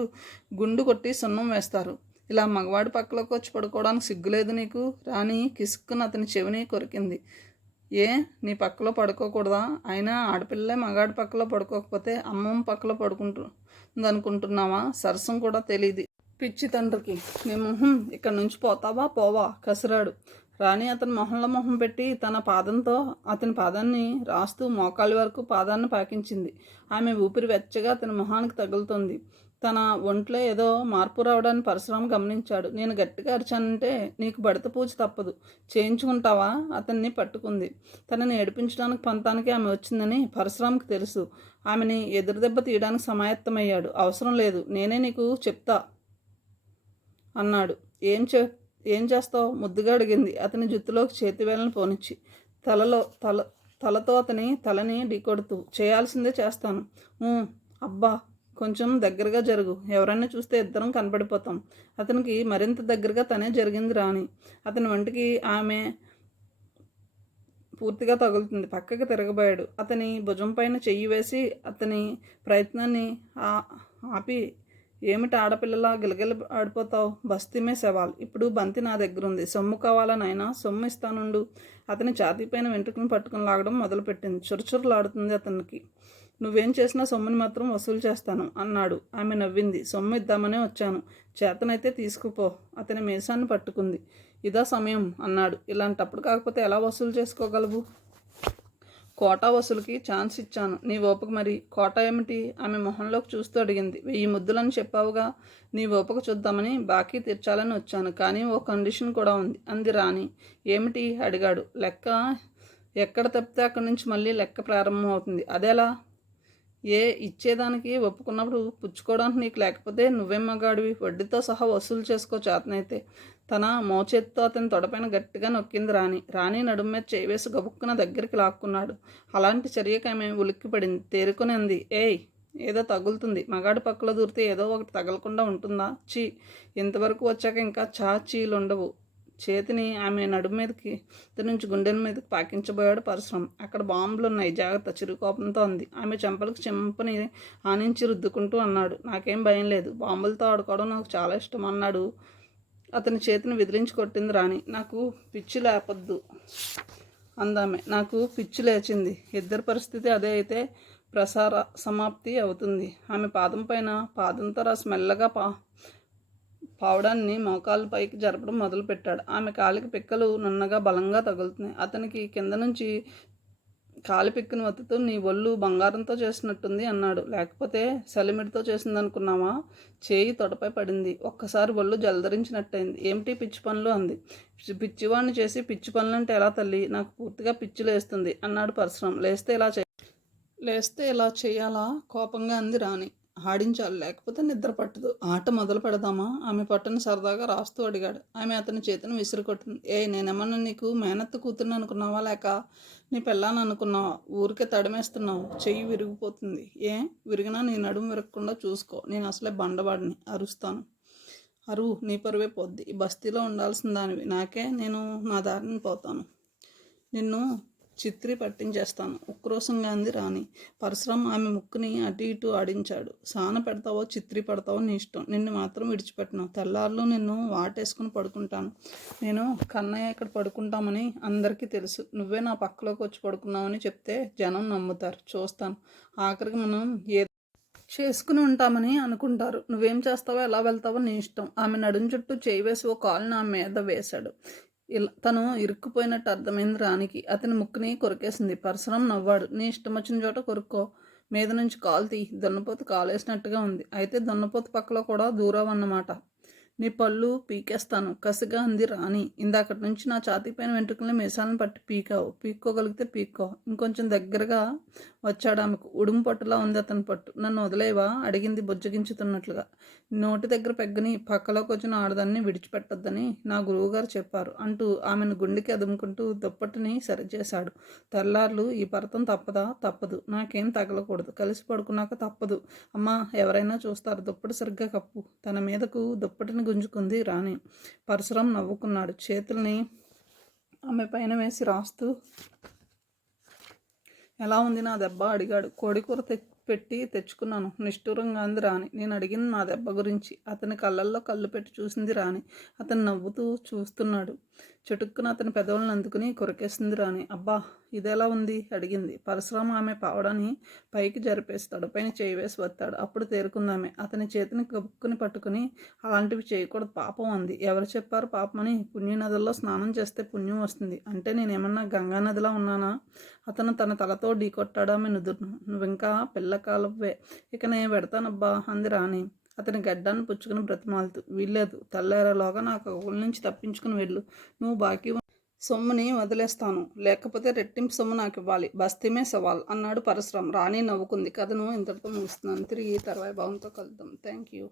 గుండు కొట్టి సున్నం వేస్తారు. ఇలా మగవాడి పక్కలోకి వచ్చి పడుకోవడానికి సిగ్గులేదు నీకు? రాణి కిసుక్కుని అతని చెవిని కొరికింది. ఏ, నీ పక్కలో పడుకోకూడదా? అయినా ఆడపిల్లలే మగాడి పక్కలో పడుకోకపోతే అమ్మమ్మ పక్కలో పడుకుంటుందనుకుంటున్నావా? సరసం కూడా తెలియదు పిచ్చి తండ్రికి. నీ మొహం, ఇక్కడి నుంచి పోవా కసిరాడు. రాణి అతని మొహంలో మొహం పెట్టి తన పాదంతో అతని పాదాన్ని రాస్తూ మోకాలి వరకు పాదాన్ని పాకించింది. ఆమె ఊపిరి వెచ్చగా అతని మొహానికి తగులుతోంది. తన ఒంట్లో ఏదో మార్పు రావడాన్ని పరశురాం గమనించాడు. నేను గట్టిగా అరిచానంటే నీకు బడత పూజ తప్పదు, చేయించుకుంటావా? అతన్ని పట్టుకుంది. తనని ఏడిపించడానికి పంతానికి ఆమె వచ్చిందని పరశురాంకి తెలుసు. ఆమెని ఎదురుదెబ్బ తీయడానికి సమాయత్తమయ్యాడు. అవసరం లేదు, నేనే నీకు చెప్తా అన్నాడు. ఏం చేస్తావు? ముద్దుగా అడిగింది అతని జుత్తులోకి చేతివేళ్ళను పోనిచ్చి. తలతో అతని తలని ఢీకొడుతూ. చేయాల్సిందే చేస్తాను. అబ్బా, కొంచెం దగ్గరగా జరుగు, ఎవరైనా చూస్తే ఇద్దరం కనపడిపోతాం. అతనికి మరింత దగ్గరగా తనే జరిగింది రాణి. అతని వంటికి ఆమె పూర్తిగా తగులుతుంది. పక్కకి తిరగబోయాడు. అతని భుజం పైన చెయ్యి వేసి అతని ప్రయత్నాన్ని ఆపి, ఏమిటి ఆడపిల్లలా గిలగిల ఆడిపోతావు? బస్తీమే సవాల్. ఇప్పుడు బంతి నా దగ్గరుంది. సొమ్ము కావాలా నాయనా? సొమ్ము ఇస్తానుండు. అతని ఛాతీపైన వెంట్రుకను పట్టుకుని లాగడం మొదలుపెట్టింది. చురుచురులాడుతుంది అతనికి. నువ్వేం చేసినా సొమ్ముని మాత్రం వసూలు చేస్తాను అన్నాడు. ఆమె నవ్వింది. సొమ్ము ఇద్దామనే వచ్చాను, చేతనైతే తీసుకుపో. అతని మీసాన్ని పట్టుకుంది. ఇదా సమయం అన్నాడు. ఇలాంటప్పుడు కాకపోతే ఎలా వసూలు చేసుకోగలవు? కోటా వసూలుకి ఛాన్స్ ఇచ్చాను. నీ ఓపిక మరి. కోటా ఏమిటి? ఆమె మొహంలోకి చూస్తూ అడిగింది. 1000 ముద్దులని చెప్పావుగా. నీ ఓపిక చూద్దామని బాకీ తీర్చాలని వచ్చాను. కానీ ఓ కండిషన్ కూడా ఉంది అంది రాణి. ఏమిటి? అడిగాడు. లెక్క ఎక్కడ తప్పితే అక్కడి నుంచి మళ్ళీ లెక్క ప్రారంభం అవుతుంది. అదెలా? ఇచ్చేదానికి ఒప్పుకున్నప్పుడు పుచ్చుకోవడానికి నీకు లేకపోతే నువ్వేం మగాడివి? వడ్డీతో సహా వసూలు చేసుకో చేతనైతే. తన మోచేత్తో అతని తొడపైన గట్టిగా నొక్కింది రాణి. రాణి నడుము మీద చేవేసి గబుక్కున దగ్గరికి లాక్కున్నాడు. అలాంటి చర్యకి ఆమె ఉలిక్కిపడింది. తేరుకుని అంది. ఏయ్, ఏదో తగులుతుంది. మగాడి పక్కలో దూరితే ఏదో ఒకటి తగలకుండా ఉంటుందా? చీ, ఇంతవరకు వచ్చాక ఇంకా చీలుండవు. చేతిని ఆమె నడుము మీదకి నుంచి గుండెల మీదకి పాకించబోయాడు పరశురాం. అక్కడ బాంబులున్నాయి, జాగ్రత్త, చిరుకోపంతో అంది. ఆమె చెంపలకు చెంపని ఆనించి రుద్దుకుంటూ అన్నాడు. నాకేం భయం లేదు. బాంబులతో ఆడుకోవడం నాకు చాలా ఇష్టం అన్నాడు. అతని చేతిని విదిరించి కొట్టింది రాణి. నాకు పిచ్చి లేపొద్దు అందామె. నాకు పిచ్చి లేచింది. ఇద్దరి పరిస్థితి అదే అయితే ప్రసార సమాప్తి అవుతుంది. ఆమె పాదం పైన పాదంతో రాసి మెల్లగా పావడాన్ని మోకాళ్ళ పైకి జరపడం మొదలుపెట్టాడు. ఆమె కాలికి పిక్కలు నున్నగా బలంగా తగులుతున్నాయి. అతనికి కింద నుంచి కాలి పిక్కను వత్తుతూ నీ ఒళ్ళు బంగారంతో చేసినట్టుంది అన్నాడు. లేకపోతే సలిమిడితో చేసిందనుకున్నావా? చేయి తొడపై పడింది. ఒక్కసారి ఒళ్ళు జలధరించినట్టయింది. ఏమిటి పిచ్చి పనులు అంది. పిచ్చివాడిని చేసి పిచ్చి పనులంటే ఎలా తల్లి? నాకు పూర్తిగా పిచ్చి లేస్తుంది అన్నాడు పరశురాం. లేస్తే ఇలా చేయాలా? కోపంగా అంది రాణి. ఆడించాలి, లేకపోతే నిద్ర పట్టదు. ఆట మొదలు పెడదామా? ఆమె పట్టును సరదాగా రాస్తూ అడిగాడు. ఆమె అతని చేతిని విసిరికొట్టింది. నేనేమన్నా నీకు మేనత్త కూతుర్ని అనుకున్నావా, లేక నీ పెళ్ళాన్ని అనుకున్నావా? ఊరికే తడిమేస్తున్నావు. చెయ్యి విరిగిపోతుంది. విరిగినా నీ నడుము విరగకుండా చూసుకో. నేను అసలే బండవాడిని. అరుస్తాను. అరువు, నీ పరువే పోద్ది. ఈ బస్తీలో ఉండాల్సిన దానివి. నేను నా దారిని పోతాను. నిన్ను చిత్రి పట్టించేస్తాను ఉక్రోషంగా అంది రాణి. పరశురాం ఆమె ముక్కుని అటు ఇటు ఆడించాడు. సాన పెడతావో చిత్రి పడతావో నీ ఇష్టం. నిన్ను మాత్రం విడిచిపెట్టను. తెల్లార్లు నిన్ను వాటేసుకుని పడుకుంటాను. నేను కన్నయ్య ఇక్కడ పడుకుంటామని అందరికీ తెలుసు. నువ్వే నా పక్కలోకి వచ్చి పడుకున్నావని చెప్తే జనం నమ్ముతారు. చూస్తాను. ఆఖరికి మనం చేసుకుని ఉంటామని అనుకుంటారు. నువ్వేం చేస్తావో ఎలా వెళ్తావో నీ ఇష్టం. ఆమె నడుం చుట్టూ చేయి వేసి ఓ కాలు నా మీద వేశాడు. తను ఇరుక్కుపోయినట్టు అర్థమైంది రాణికి. అతని ముక్కుని కొరికేసింది. పరశురాం నవ్వాడు. నీ ఇష్టం వచ్చిన చోట కొరుక్కో. మీద నుంచి కాలు తీ. దున్నపోతు కాలేసినట్టుగా ఉంది. అయితే దున్నపోతు పక్కలో కూడా దూరావన్నమాట. నీ పళ్ళు పీకేస్తాను కసిగా అంది రాణి. ఇందాకటి నుంచి నా ఛాతీ పైన వెంట్రుకల్ని మీసాలను పట్టి పీకావు. పీక్కోగలిగితే పీక్కో. ఇంకొంచెం దగ్గరగా వచ్చాడు ఆమెకు. ఉడుము పట్టులా ఉంది అతని పట్టు. నన్ను వదిలేవా అడిగింది బుజ్జగించుతున్నట్లుగా. నోటి దగ్గర పెగ్గని పక్కలోకి వచ్చిన ఆడదాన్ని విడిచిపెట్టొద్దని నా గురువుగారు చెప్పారు అంటూ ఆమెను గుండెకి అదుముకుంటూ దుప్పటిని సరిచేశాడు. తెల్లార్లు ఈ పరతం తప్పదా? తప్పదు. నాకేం తగలకూడదు. కలిసి పడుకున్నాక తప్పదు. అమ్మా, ఎవరైనా చూస్తారు. దుప్పటి సరిగ్గా కప్పు. తన మీదకు దుప్పటిని గుంజుకుంది రాణి. పరశురాం నవ్వుకున్నాడు. చేతుల్ని ఆమె పైన వేసి రాస్తూ ఎలా ఉంది నా దెబ్బ అడిగాడు. కోడికూర పెట్టి తెచ్చుకున్నాను నిష్ఠూరంగా అంది రాణి. నేను అడిగింది నా దెబ్బ గురించి. అతని కళ్ళల్లో కళ్ళు పెట్టి చూసింది రాణి. అతను నవ్వుతూ చూస్తున్నాడు. చటుక్కున అతని పెదవులను అందుకుని కొరికేసింది రాణి. అబ్బా, ఇదెలా ఉంది అడిగింది. పరశురామ ఆమె పావడాన్ని పైకి జరిపేసి తడపైన చేయి వేసి వత్తాడు. అప్పుడు తేరుకుందామె. అతని చేతిని కప్పుకుని పట్టుకుని అలాంటివి చేయకూడదు పాపం అంది. ఎవరు చెప్పారు పాపమని? పుణ్యనదుల్లో స్నానం చేస్తే పుణ్యం వస్తుంది. అంటే నేనేమన్నా గంగానదిలా ఉన్నానా? అతను తన తలతో ఢీకొట్టాడు ఆమె నుదురును. నువ్వింకా పిల్లకాలవ్వే, ఇక నేను పెడతానబ్బా అంది రాణి. అతని గడ్డాన్ని పుచ్చుకుని బ్రతిమాలుతూ. వీల్లేదు. తెల్లారేలోగా నాకు ఊళ్ళ నుంచి తప్పించుకుని వెళ్ళు. నువ్వు బాకీ సొమ్ముని వదిలేస్తాను, లేకపోతే రెట్టింపు సొమ్ము నాకు ఇవ్వాలి. బస్తీమే సవాల్ అన్నాడు పరశురాం. రాణి నవ్వుకుంది. కథను ఇంతటితో ముగిస్తున్నాను. తిరిగి తర్వాయి భావంతో కలుద్దాం. Thank you.